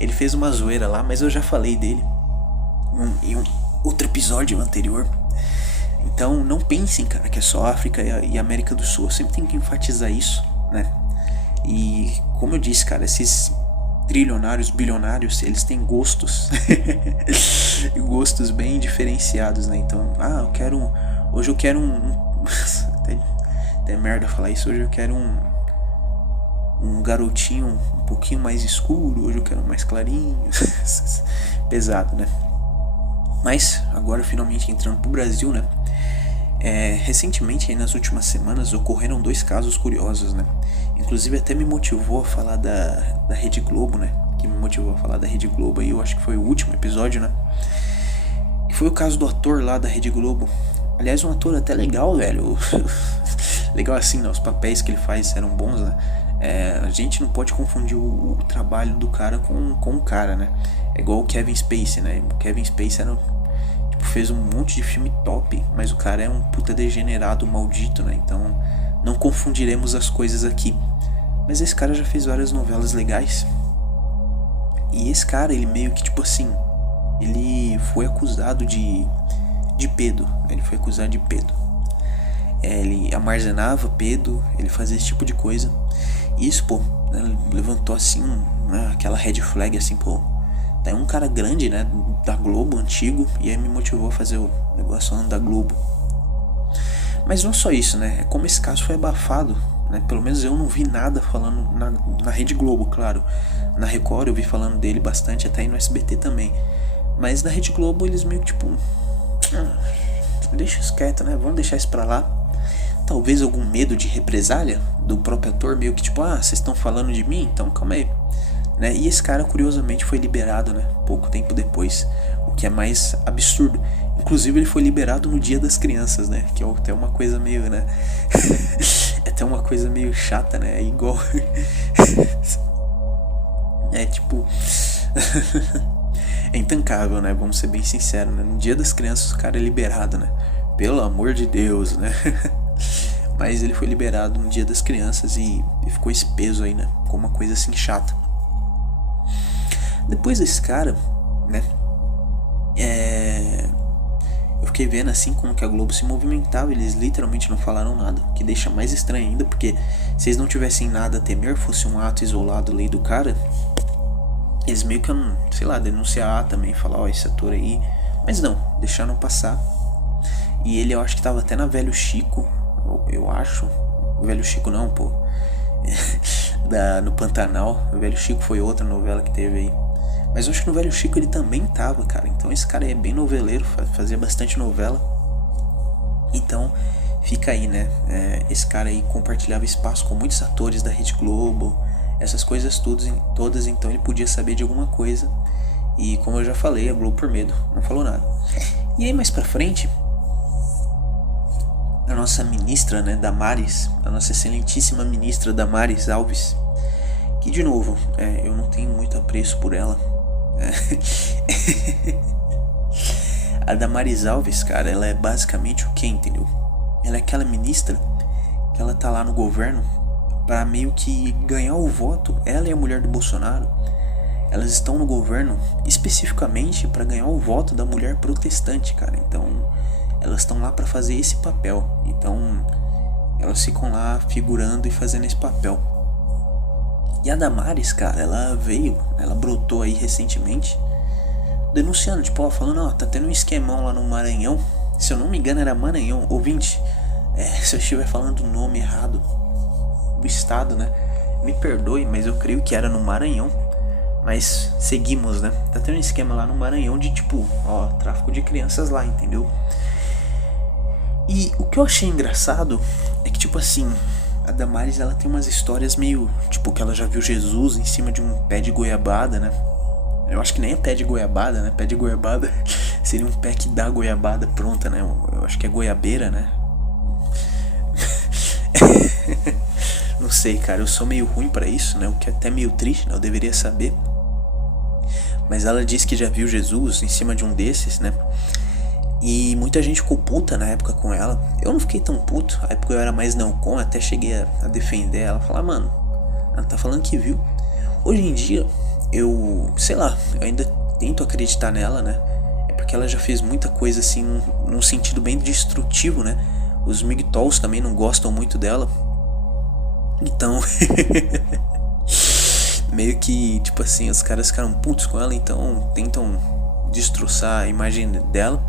Ele fez uma zoeira lá, mas eu já falei dele em um outro episódio anterior. Então não pensem, cara, que é só África e América do Sul. Eu sempre tenho que enfatizar isso, né? E como eu disse, cara, esses trilionários, bilionários, eles têm gostos gostos bem diferenciados, né? Então, hoje eu quero até merda falar isso. Hoje eu quero um garotinho um pouquinho mais escuro, hoje eu quero mais clarinho. Pesado, né? Mas agora finalmente entrando pro Brasil, né? Recentemente, aí, nas últimas semanas, ocorreram 2 casos curiosos, né? Inclusive até me motivou a falar da Rede Globo, né? Que me motivou a falar da Rede Globo aí, eu acho que foi o último episódio, né? Que foi o caso do ator lá da Rede Globo. Aliás, um ator até legal, velho. Legal assim, né? Os papéis que ele faz eram bons, né? A gente não pode confundir o trabalho do cara com o cara, né? É igual o Kevin Spacey, né? O Kevin Spacey fez um monte de filme top, mas o cara é um puta degenerado maldito, né? Então não confundiremos as coisas aqui. Mas esse cara já fez várias novelas legais. E esse cara, ele meio que tipo assim, ele foi acusado de pedo. Ele foi acusado de pedo. Ele armazenava pedo, ele fazia esse tipo de coisa. E isso, pô, né, levantou assim, né, aquela red flag assim, pô. Daí um cara grande, né, da Globo, antigo, e aí me motivou a fazer o negócio falando da Globo. Mas não só isso, né, como esse caso foi abafado, né, pelo menos eu não vi nada falando na Rede Globo, claro. Na Record eu vi falando dele bastante, até aí no SBT também. Mas na Rede Globo eles meio que tipo... deixa isso quieto, né, vamos deixar isso pra lá. Talvez algum medo de represália do próprio ator, meio que tipo, vocês estão falando de mim? Então calma aí. Né? E esse cara, curiosamente, foi liberado, né? Pouco tempo depois, o que é mais absurdo. Inclusive, ele foi liberado no Dia das Crianças, né? Que é até uma coisa meio, né? É até uma coisa meio chata, né? É igual... é tipo... é intancável, né? Vamos ser bem sinceros, né? No Dia das Crianças, o cara é liberado, né? Pelo amor de Deus, né? Mas ele foi liberado no Dia das Crianças e ficou esse peso aí, né? Ficou uma coisa assim chata. Depois desse cara, né, eu fiquei vendo assim como que a Globo se movimentava. Eles literalmente não falaram nada, que deixa mais estranho ainda, porque se eles não tivessem nada a temer, fosse um ato isolado ali do cara, eles meio que, sei lá, denunciar também, falar, esse ator aí. Mas não, deixaram passar. E ele, eu acho que tava até na Velho Chico, eu acho. O Velho Chico não, pô. No Pantanal. O Velho Chico foi outra novela que teve aí. Mas eu acho que no Velho Chico ele também tava, cara. Então esse cara é bem noveleiro, fazia bastante novela. Então fica aí, né? Esse cara aí compartilhava espaço com muitos atores da Rede Globo, essas coisas todas, então ele podia saber de alguma coisa. E como eu já falei, a Globo por medo não falou nada. E aí mais pra frente, a nossa ministra, né, Damares, a nossa excelentíssima ministra Damares Alves, que de novo, eu não tenho muito apreço por ela. A Damares Alves, cara, ela é basicamente o que, entendeu? Ela é aquela ministra que ela tá lá no governo pra meio que ganhar o voto. Ela e a mulher do Bolsonaro, elas estão no governo especificamente pra ganhar o voto da mulher protestante, cara. Então, elas estão lá pra fazer esse papel. Então, elas ficam lá figurando e fazendo esse papel. E a Damares, cara, ela brotou aí recentemente, denunciando, tipo, falando, tá tendo um esquemão lá no Maranhão. Se eu não me engano era Maranhão. Ouvinte, se eu estiver falando o nome errado do estado, né, me perdoe, mas eu creio que era no Maranhão. Mas seguimos, né, tá tendo um esquema lá no Maranhão de tipo, tráfico de crianças lá, entendeu? E o que eu achei engraçado é que, tipo assim, a Damares, ela tem umas histórias meio, tipo, que ela já viu Jesus em cima de um pé de goiabada, né? Eu acho que nem é pé de goiabada, né? Pé de goiabada seria um pé que dá goiabada pronta, né? Eu acho que é goiabeira, né? Não sei, cara, eu sou meio ruim pra isso, né? O que é até meio triste, né? Eu deveria saber. Mas ela disse que já viu Jesus em cima de um desses, né? E muita gente ficou puta na época com ela. Eu não fiquei tão puto, na época eu era mais não com, até cheguei a defender ela. Falar, mano, ela tá falando que viu. Hoje em dia, eu ainda tento acreditar nela, né? É porque ela já fez muita coisa assim, num sentido bem destrutivo, né? Os migtolls também não gostam muito dela. Então, meio que, tipo assim, os caras ficaram putos com ela, então tentam destroçar a imagem dela.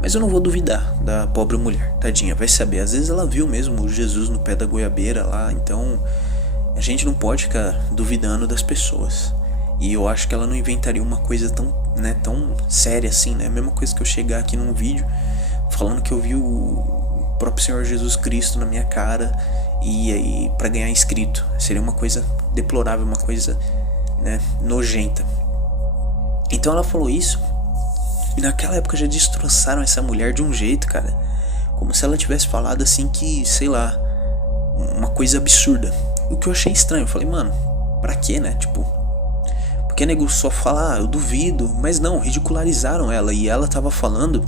Mas eu não vou duvidar da pobre mulher, tadinha, vai saber. Às vezes ela viu mesmo o Jesus no pé da goiabeira lá, então a gente não pode ficar duvidando das pessoas. E eu acho que ela não inventaria uma coisa tão séria assim, né? A mesma coisa que eu chegar aqui num vídeo falando que eu vi o próprio Senhor Jesus Cristo na minha cara e aí pra ganhar inscrito. Seria uma coisa deplorável, uma coisa, né, nojenta. Então ela falou isso. E naquela época já destroçaram essa mulher de um jeito, cara, como se ela tivesse falado assim que, sei lá, uma coisa absurda. O que eu achei estranho, eu falei, mano, pra quê, né? Tipo, porque nego só fala, eu duvido. Mas não, ridicularizaram ela. E ela tava falando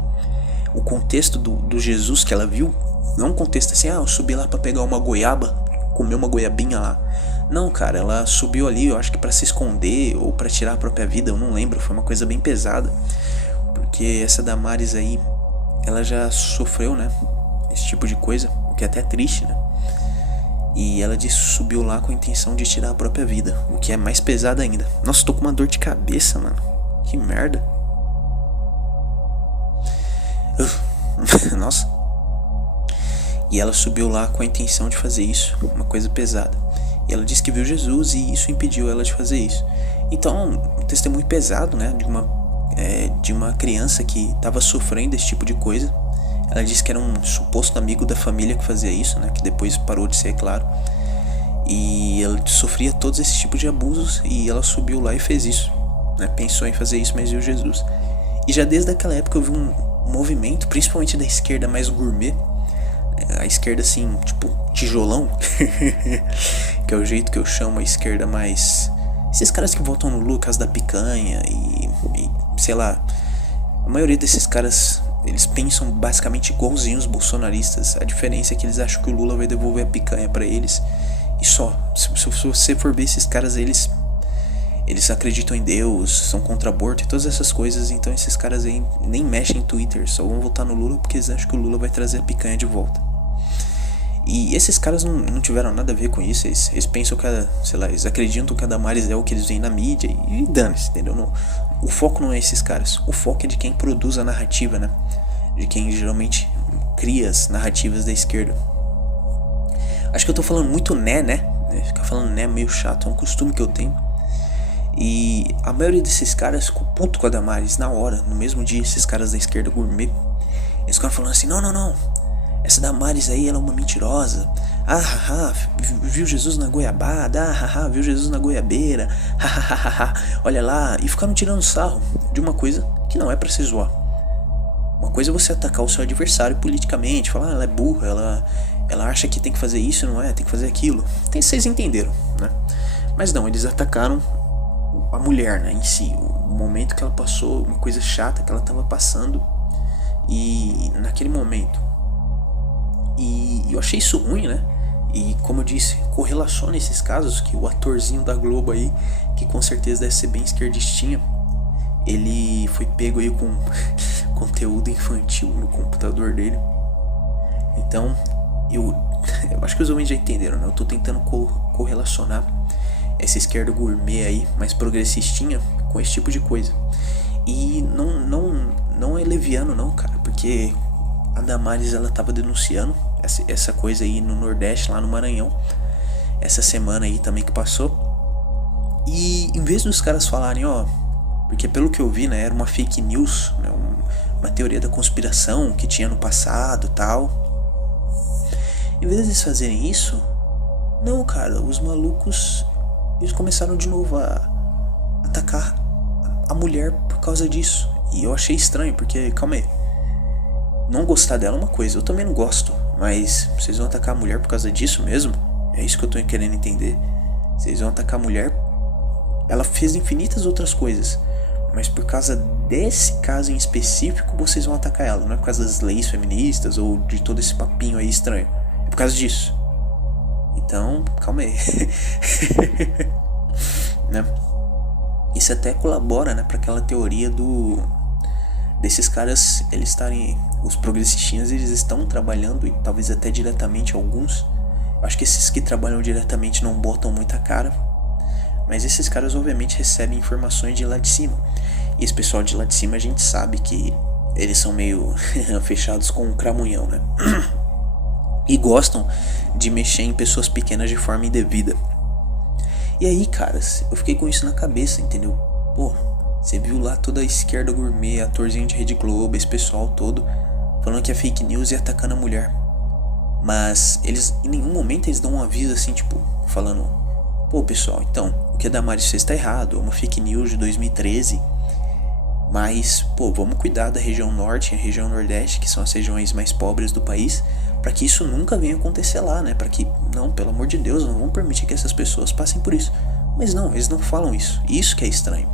o contexto do Jesus que ela viu. Não um contexto assim, eu subi lá pra pegar uma goiaba, comer uma goiabinha lá. Não, cara, ela subiu ali, eu acho que pra se esconder ou pra tirar a própria vida, eu não lembro. Foi uma coisa bem pesada. Porque essa Damares aí, ela já sofreu, né, esse tipo de coisa, o que é até triste, né? E ela disse que subiu lá com a intenção de tirar a própria vida, o que é mais pesado ainda. Nossa, tô com uma dor de cabeça, mano. Que merda. Nossa. E ela subiu lá com a intenção de fazer isso, uma coisa pesada. E ela disse que viu Jesus e isso impediu ela de fazer isso. Então, um testemunho pesado, né, de uma criança que estava sofrendo esse tipo de coisa. Ela disse que era um suposto amigo da família que fazia isso, né, que depois parou de ser, claro. E ela sofria todos esses tipos de abusos e ela subiu lá e fez isso, né, pensou em fazer isso, mas viu Jesus. E já desde aquela época eu vi um movimento, principalmente da esquerda mais gourmet, a esquerda assim, tipo tijolão, que é o jeito que eu chamo a esquerda mais... Esses caras que votam no Lucas da Picanha e sei lá, a maioria desses caras, eles pensam basicamente igualzinho os bolsonaristas. A diferença é que eles acham que o Lula vai devolver a picanha pra eles e só. Se você for ver esses caras, eles acreditam em Deus, são contra aborto e todas essas coisas. Então esses caras aí nem mexem em Twitter, só vão votar no Lula porque eles acham que o Lula vai trazer a picanha de volta. E esses caras não tiveram nada a ver com isso. Eles pensam que, sei lá, eles acreditam que a Damares é o que eles veem na mídia e dane-se, entendeu? O foco não é esses caras. O foco é de quem produz a narrativa, né? De quem geralmente cria as narrativas da esquerda. Acho que eu tô falando muito né? Ficar falando né é meio chato, é um costume que eu tenho. E a maioria desses caras ficou puto com a Damares na hora, no mesmo dia. Esses caras da esquerda gourmet, eles ficaram falando assim, não, essa Damares aí, ela é uma mentirosa. Ah, haha, viu Jesus na goiabada. Ah, haha, viu Jesus na goiabeira. Hahaha, olha lá. E ficaram tirando sarro de uma coisa que não é pra se zoar. Uma coisa é você atacar o seu adversário politicamente, falar, ela é burra, ela acha que tem que fazer isso, não é, tem que fazer aquilo. Vocês entenderam, né? Mas não, eles atacaram a mulher, né, em si, o momento que ela passou, uma coisa chata que ela estava passando, e naquele momento. E eu achei isso ruim, né? E como eu disse, correlaciona esses casos que o atorzinho da Globo aí, que com certeza deve ser bem esquerdistinha, ele foi pego aí com conteúdo infantil no computador dele. Então, eu acho que os homens já entenderam, né? Eu tô tentando correlacionar essa esquerda gourmet aí, mais progressistinha, com esse tipo de coisa. E não é leviano não, cara, porque a Damares, ela tava denunciando essa coisa aí no Nordeste, lá no Maranhão, essa semana aí também que passou. E em vez dos caras falarem, ó, porque pelo que eu vi, né, era uma fake news, né, uma teoria da conspiração que tinha no passado e tal. Em vez de eles fazerem isso, não, cara, os malucos, eles começaram de novo a atacar a mulher por causa disso. E eu achei estranho, porque, calma aí, não gostar dela é uma coisa, eu também não gosto, mas vocês vão atacar a mulher por causa disso mesmo? É isso que eu tô querendo entender. Vocês vão atacar a mulher, ela fez infinitas outras coisas, mas por causa desse caso em específico vocês vão atacar ela. Não é por causa das leis feministas ou de todo esse papinho aí estranho, é por causa disso. Então, calma aí. Né? Isso até colabora, né, para aquela teoria desses caras, eles estarem, os progressistinhas, eles estão trabalhando, e talvez até diretamente alguns. Acho que esses que trabalham diretamente não botam muita cara, mas esses caras obviamente recebem informações de lá de cima. E esse pessoal de lá de cima, a gente sabe que eles são meio fechados com um cramunhão, né? E gostam de mexer em pessoas pequenas de forma indevida. E aí, caras, eu fiquei com isso na cabeça, entendeu? Pô, você viu lá toda a esquerda gourmet, atorzinho de Rede Globo, esse pessoal todo falando que é fake news e atacando a mulher. Mas eles, em nenhum momento, eles dão um aviso assim, tipo, falando: pô, pessoal, então, o que a Damares fez tá errado, é uma fake news de 2013. Mas, pô, vamos cuidar da região norte e a região nordeste, que são as regiões mais pobres do país, para que isso nunca venha acontecer lá, né? Para que, não, pelo amor de Deus, não vamos permitir que essas pessoas passem por isso. Mas não, eles não falam isso. Isso que é estranho.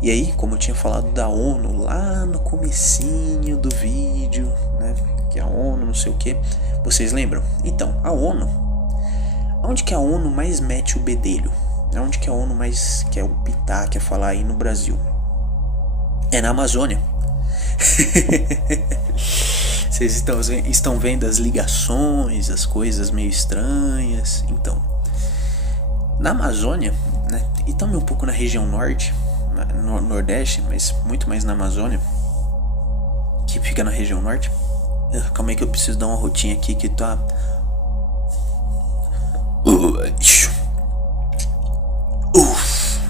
E aí, como eu tinha falado da ONU lá no comecinho do vídeo, né? Que a ONU não sei o que, vocês lembram? Então, a ONU, onde que a ONU mais mete o bedelho? Onde que a ONU mais quer o pitar, quer falar aí no Brasil? É na Amazônia. Vocês estão vendo as ligações, as coisas meio estranhas. Então, na Amazônia, né, e também um pouco na região norte, no Nordeste, mas muito mais na Amazônia, que fica na região norte. Calma aí que eu preciso dar uma rotinha aqui que tá...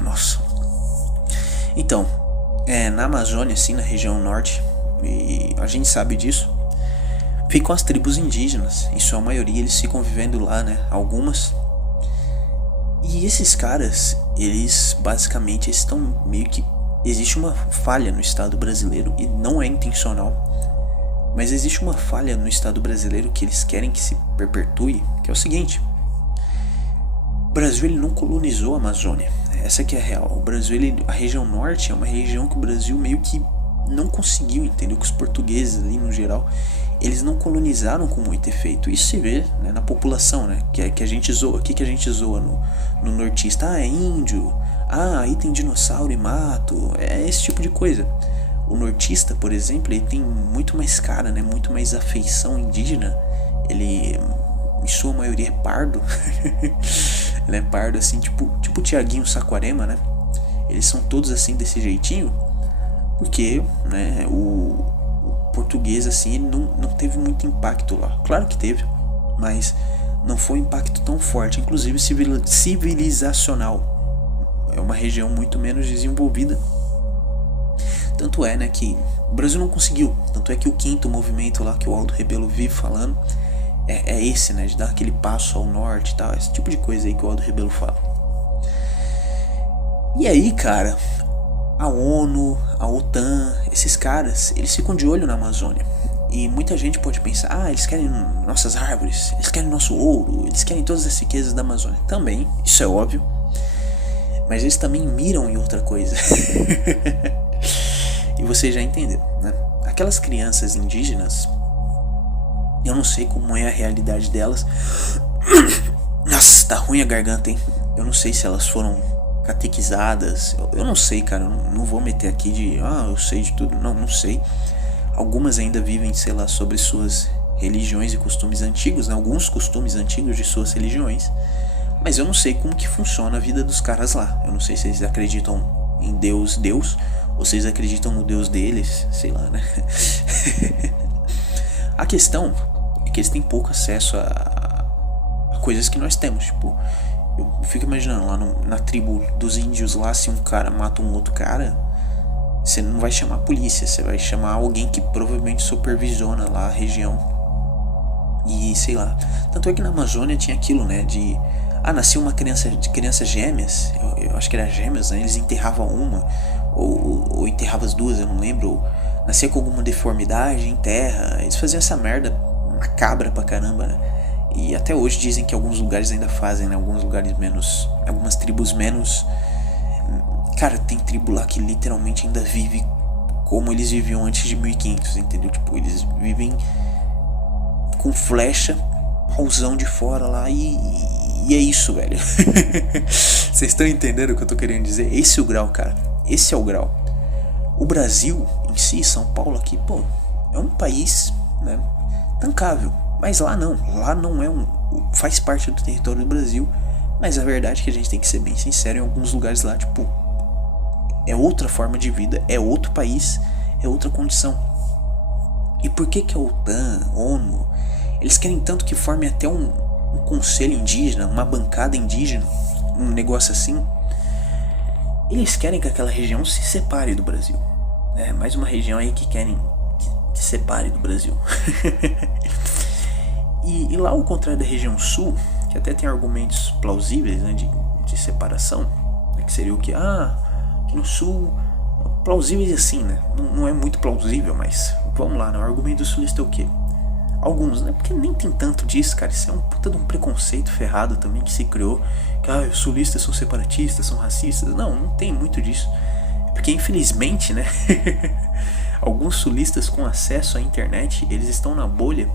Nossa. Então, na Amazônia, assim, na região norte, e a gente sabe disso, ficam as tribos indígenas. Em sua maioria eles ficam vivendo lá, né? Algumas. E esses caras, eles basicamente estão meio que... Existe uma falha no Estado brasileiro, e não é intencional, mas existe uma falha no Estado brasileiro que eles querem que se perpetue, que é o seguinte: o Brasil, ele não colonizou a Amazônia. Essa que é a real. O Brasil, a região norte é uma região que o Brasil meio que não conseguiu, entendeu? Que os portugueses ali no geral, eles não colonizaram com muito efeito. Isso se vê, né, na população, né? Que a gente zoa. O que a gente zoa no nortista? Ah, é índio. Ah, aí tem dinossauro e mato. É esse tipo de coisa. O nortista, por exemplo, ele tem muito mais cara, né? Muito mais afeição indígena. Ele, em sua maioria, é pardo. Ele é pardo assim, tipo o Tiaguinho Saquarema, né? Eles são todos assim, desse jeitinho, porque, né, o português assim, ele não teve muito impacto lá. Claro que teve, mas não foi um impacto tão forte. Inclusive civilizacional. É uma região muito menos desenvolvida. Tanto é, né, que o Brasil não conseguiu. Tanto é que o quinto movimento lá que o Aldo Rebelo vive falando é esse, né, de dar aquele passo ao norte e tal, esse tipo de coisa aí que o Aldo Rebelo fala. E aí, cara, a ONU, a OTAN, esses caras, eles ficam de olho na Amazônia. E muita gente pode pensar, eles querem nossas árvores, eles querem nosso ouro, eles querem todas as riquezas da Amazônia. Também, isso é óbvio. Mas eles também miram em outra coisa. E você já entendeu, né? Aquelas crianças indígenas, eu não sei como é a realidade delas. Nossa, tá ruim a garganta, hein? Eu não sei se elas foram catequizadas. Eu não sei, cara. Eu não vou meter aqui de eu sei de tudo. Não sei. Algumas ainda vivem, sei lá, sobre suas religiões e costumes antigos, né? Alguns costumes antigos de suas religiões. Mas eu não sei como que funciona a vida dos caras lá. Eu não sei se eles acreditam em Deus, ou se eles acreditam no Deus deles, sei lá, né? A questão é que eles têm pouco acesso a coisas que nós temos. Tipo, eu fico imaginando lá na tribo dos índios lá, se um cara mata um outro cara, você não vai chamar a polícia, você vai chamar alguém que provavelmente supervisiona lá a região. E sei lá. Tanto é que na Amazônia tinha aquilo, né, de nasceu uma criança gêmeas, eu acho que era gêmeas, né? Eles enterravam uma, ou enterravam as duas, eu não lembro, ou nascia com alguma deformidade, enterra, eles faziam essa merda macabra pra caramba, né? E até hoje dizem que alguns lugares ainda fazem, né? Alguns lugares menos, algumas tribos menos, cara, tem tribo lá que literalmente ainda vive como eles viviam antes de 1500, entendeu? Tipo, eles vivem com flecha, pauzão de fora lá e é isso, velho. Vocês estão entendendo o que eu tô querendo dizer? Esse é o grau, cara. Esse é o grau. O Brasil em si, São Paulo aqui, pô, é um país, né, tancável. Mas lá não é faz parte do território do Brasil. Mas a verdade é que a gente tem que ser bem sincero, em alguns lugares lá, tipo, é outra forma de vida, é outro país, é outra condição. E por que a OTAN, ONU, eles querem tanto que forme até um conselho indígena, uma bancada indígena, um negócio assim? Eles querem que aquela região se separe do Brasil. É mais uma região aí que querem que separe do Brasil. e lá ao contrário da região sul, que até tem argumentos plausíveis, né, de separação, né, que seria o que? Aqui no sul, plausíveis assim, né? Não é muito plausível, mas vamos lá, né? O argumento do sulista é o quê? Alguns, né? Porque nem tem tanto disso, cara. Isso é um puta de um preconceito ferrado também que se criou. Que os sulistas são separatistas, são racistas. Não tem muito disso. Porque infelizmente, né? Alguns sulistas com acesso à internet, eles estão na bolha.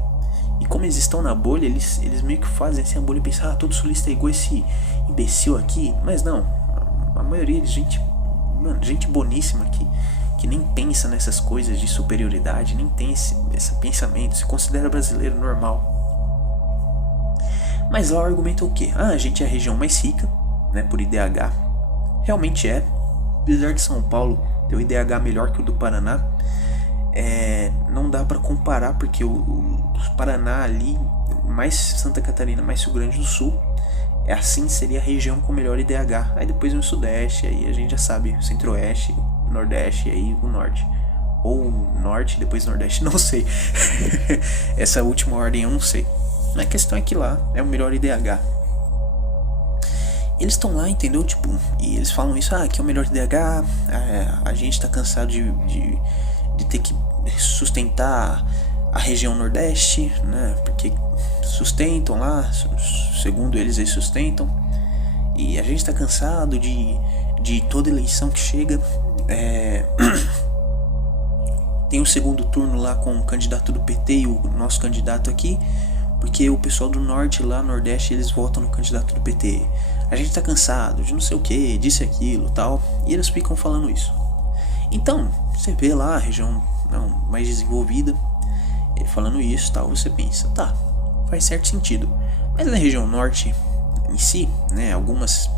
E como eles estão na bolha, eles meio que fazem assim a bolha e pensam, todo sulista é igual esse imbecil aqui. Mas não. A maioria de gente boníssima aqui, que nem pensa nessas coisas de superioridade, nem tem esse pensamento, se considera brasileiro normal. Mas lá o argumento é o quê? A gente é a região mais rica, né, por IDH. Realmente é. Apesar de São Paulo ter o IDH melhor que o do Paraná, não dá pra comparar, porque o Paraná ali, mais Santa Catarina, mais Rio Grande do Sul, seria a região com melhor IDH. Aí depois vem o Sudeste, aí a gente já sabe, Centro-Oeste, Nordeste e aí o Norte. Ou Norte, depois Nordeste, não sei. Essa última ordem eu não sei. Mas a questão é que lá é o melhor IDH. Eles estão lá, entendeu? Tipo, e eles falam isso, aqui é o melhor IDH, a gente tá cansado de ter que sustentar a região Nordeste, né? Porque sustentam lá, segundo eles sustentam. E a gente tá cansado de toda eleição que chega. Tem o segundo turno lá com o candidato do PT e o nosso candidato aqui, porque o pessoal do Norte lá, Nordeste, eles votam no candidato do PT. A gente tá cansado de não sei o que, disso e aquilo tal. E eles ficam falando isso. Então, você vê lá a região mais desenvolvida, ele falando isso tal, você pensa, tá, faz certo sentido. Mas na região Norte em si, né, algumas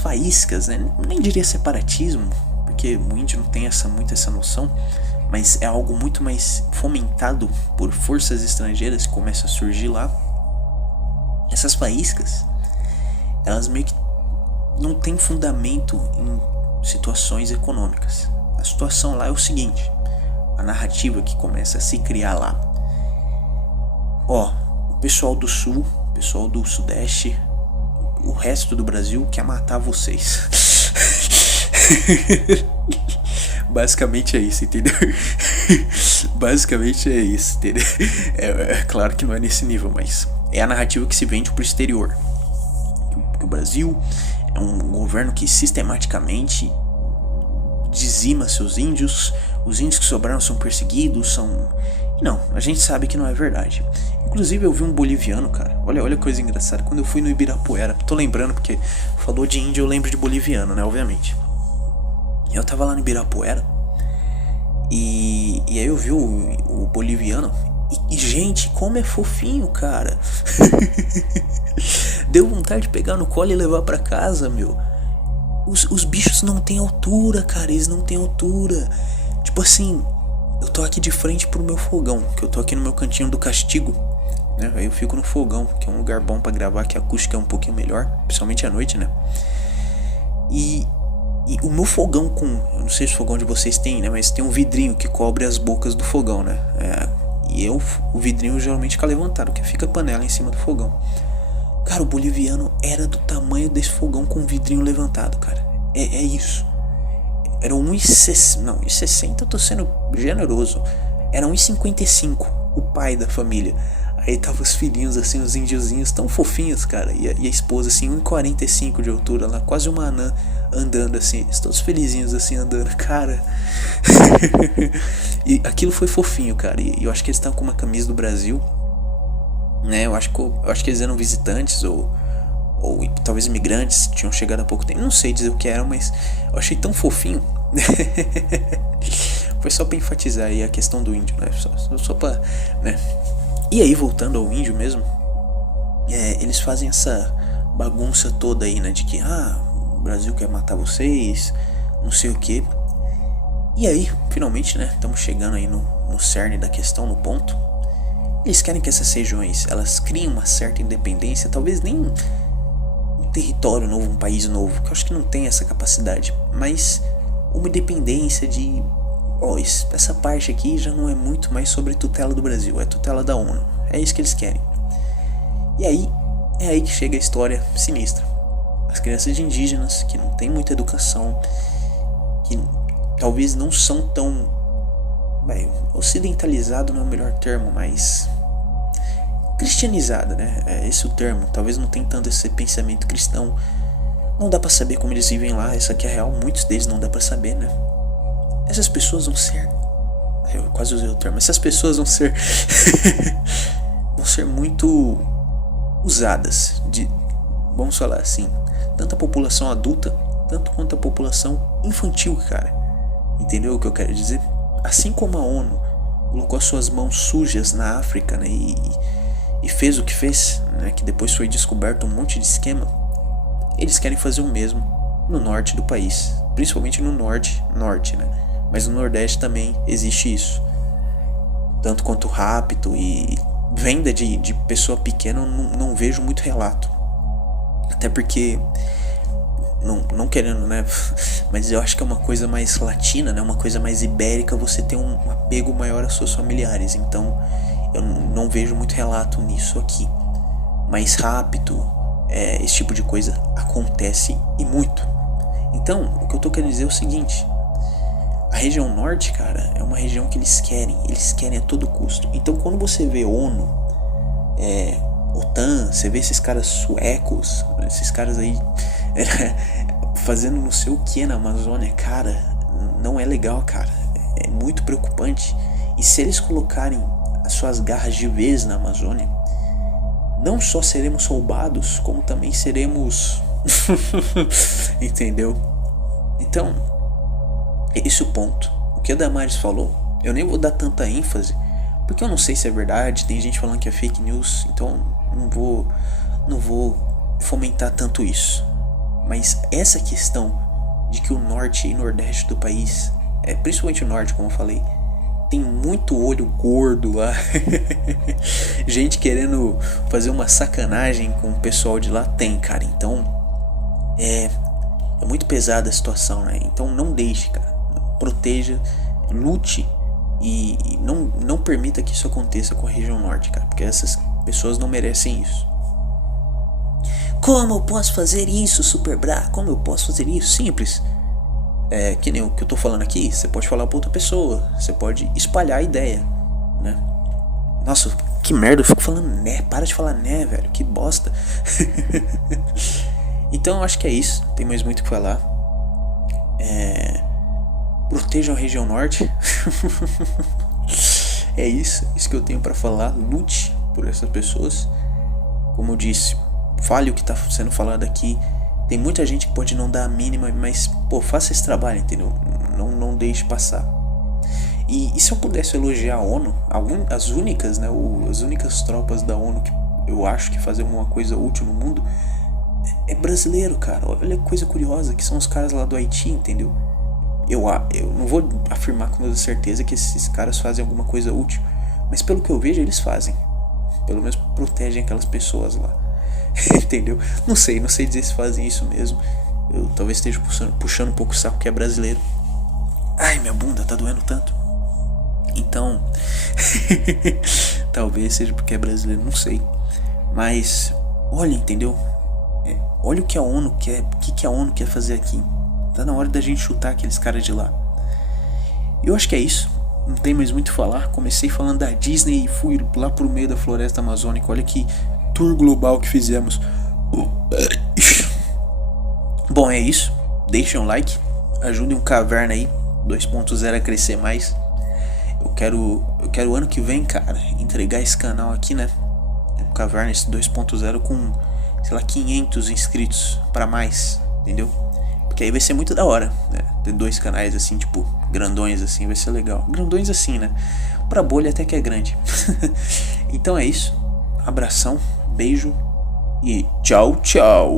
faíscas, né, nem diria separatismo, porque o índio não tem muito essa noção, mas é algo muito mais fomentado por forças estrangeiras que começam a surgir lá. Essas faíscas, elas meio que não têm fundamento em situações econômicas. a situação lá é o seguinte, a narrativa que começa a se criar lá. Ó, o pessoal do sul, o pessoal do sudeste, o resto do Brasil quer matar vocês. Basicamente é isso, entendeu? Basicamente é isso, entendeu? É claro que não é nesse nível, mas é a narrativa que se vende pro exterior. Que o Brasil é um governo que sistematicamente dizima seus índios, os índios que sobraram são perseguidos, são... Não, a gente sabe que não é verdade. Inclusive eu vi um boliviano, cara, olha coisa engraçada, quando eu fui no Ibirapuera, tô lembrando porque falou de índio, eu lembro de boliviano, né, obviamente. Eu tava lá no Ibirapuera e aí eu vi o boliviano e gente, como é fofinho, cara. Deu vontade de pegar no colo e levar pra casa, meu. Os bichos não tem altura, cara, eles não tem altura. Tipo assim, eu tô aqui de frente pro meu fogão, que eu tô aqui no meu cantinho do castigo, né? Aí eu fico no fogão, que é um lugar bom pra gravar, que a acústica é um pouquinho melhor, principalmente à noite, né? E o meu fogão eu não sei se o fogão de vocês tem, né? Mas tem um vidrinho que cobre as bocas do fogão, né? O vidrinho geralmente fica levantado, que fica a panela em cima do fogão. Cara, o boliviano era do tamanho desse fogão com o vidrinho levantado, cara. É isso. Era 1,60. Não, 1,60 eu tô sendo generoso. Era 1,55 o pai da família. Aí tava os filhinhos assim, os índiozinhos tão fofinhos, cara. E a esposa assim, 1,45 de altura lá, quase uma anã andando assim. Eles todos felizinhos assim andando, cara. E aquilo foi fofinho, cara. E eu acho que eles estavam com uma camisa do Brasil, né? Eu acho que eles eram visitantes ou talvez imigrantes, tinham chegado há pouco tempo. Não sei dizer o que eram, mas eu achei tão fofinho. Foi só pra enfatizar aí a questão do índio, né? Só pra, né? E aí, voltando ao índio mesmo, eles fazem essa bagunça toda aí, né? De que, o Brasil quer matar vocês, não sei o que. E aí, finalmente, né? Estamos chegando aí no cerne da questão, no ponto. Eles querem que essas regiões, elas criem uma certa independência, talvez nem um território novo, um país novo, que eu acho que não tem essa capacidade, mas uma independência de... essa parte aqui já não é muito mais sobre tutela do Brasil, é tutela da ONU. É isso que eles querem. E aí, é aí que chega a história sinistra. As crianças indígenas, que não têm muita educação, que talvez não são tão... ocidentalizado não é o melhor termo, mas... cristianizada, né? É esse o termo. Talvez não tenha tanto esse pensamento cristão. Não dá pra saber como eles vivem lá, essa aqui é a real. Muitos deles não dá pra saber, né? Essas pessoas vão ser... eu quase usei o termo. Essas pessoas vão ser... vão ser muito usadas de... vamos falar assim, tanto a população adulta, tanto quanto a população infantil, cara. Entendeu o que eu quero dizer? Assim como a ONU colocou as suas mãos sujas na África, né, e fez o que fez, né, que depois foi descoberto um monte de esquema, eles querem fazer o mesmo no norte do país, principalmente no norte, né? Mas no Nordeste também existe isso. Tanto quanto rapto e venda de pessoa pequena, eu não vejo muito relato. Até porque, não querendo, né? Mas eu acho que é uma coisa mais latina, né? Uma coisa mais ibérica, você tem um apego maior aos seus familiares. Então, eu não vejo muito relato nisso aqui. Mas rapto, esse tipo de coisa acontece e muito. Então, o que eu tô querendo dizer é o seguinte... a região norte, cara, é uma região que eles querem a todo custo. Então quando você vê ONU, OTAN, você vê esses caras suecos, esses caras aí fazendo não sei o que na Amazônia, cara, não é legal, cara. É muito preocupante. E se eles colocarem as suas garras de vez na Amazônia, não só seremos roubados, como também seremos... entendeu? Então... esse é o ponto. O que a Damares falou, eu nem vou dar tanta ênfase, porque eu não sei se é verdade. Tem gente falando que é fake news, então não vou fomentar tanto isso. Mas essa questão de que o norte e nordeste do país, principalmente o norte, como eu falei, tem muito olho gordo lá. Gente querendo fazer uma sacanagem com o pessoal de lá, tem, cara. Então é muito pesada a situação, né? Então não deixe, cara. proteja, lute e não permita que isso aconteça com a região norte, cara, porque essas pessoas não merecem isso. Como eu posso fazer isso, Super Bra? Como eu posso fazer isso? Simples. Que nem o que eu tô falando aqui, você pode falar pra outra pessoa, você pode espalhar a ideia, né? Nossa, que merda, eu fico falando né, para de falar né, velho, que bosta. Então eu acho que é isso, tem mais muito o que falar. Protejam a região norte. É isso que eu tenho pra falar. Lute por essas pessoas. Como eu disse, fale o que tá sendo falado aqui. Tem muita gente que pode não dar a mínima, mas pô, faça esse trabalho, entendeu? Não deixe passar. E se eu pudesse elogiar a ONU, as únicas, né, as únicas tropas da ONU que eu acho que fazem uma coisa útil no mundo, é brasileiro, cara. Olha que coisa curiosa, que são os caras lá do Haiti, entendeu? Eu não vou afirmar com toda certeza que esses caras fazem alguma coisa útil, mas pelo que eu vejo eles fazem. Pelo menos protegem aquelas pessoas lá. Entendeu? Não sei dizer se fazem isso mesmo. Eu talvez esteja puxando um pouco o saco que é brasileiro. Ai, minha bunda tá doendo tanto. Então talvez seja porque é brasileiro, não sei. Mas olha, entendeu? Olha o que a ONU quer. O que a ONU quer fazer aqui. Tá na hora da gente chutar aqueles caras de lá. Eu acho que é isso. Não tem mais muito o falar. Comecei falando da Disney e fui lá pro meio da floresta amazônica. Olha que tour global que fizemos. Bom, é isso. Deixem um like. Ajudem o Caverna aí 2.0 a crescer mais. Eu quero ano que vem, cara, entregar esse canal aqui, né? O Caverna, esse 2.0 com, sei lá, 500 inscritos pra mais, entendeu? Porque aí vai ser muito da hora, né? Ter 2 canais assim, tipo, grandões assim, vai ser legal. Grandões assim, né? Pra bolha até que é grande. Então é isso. Abração, beijo e tchau, tchau.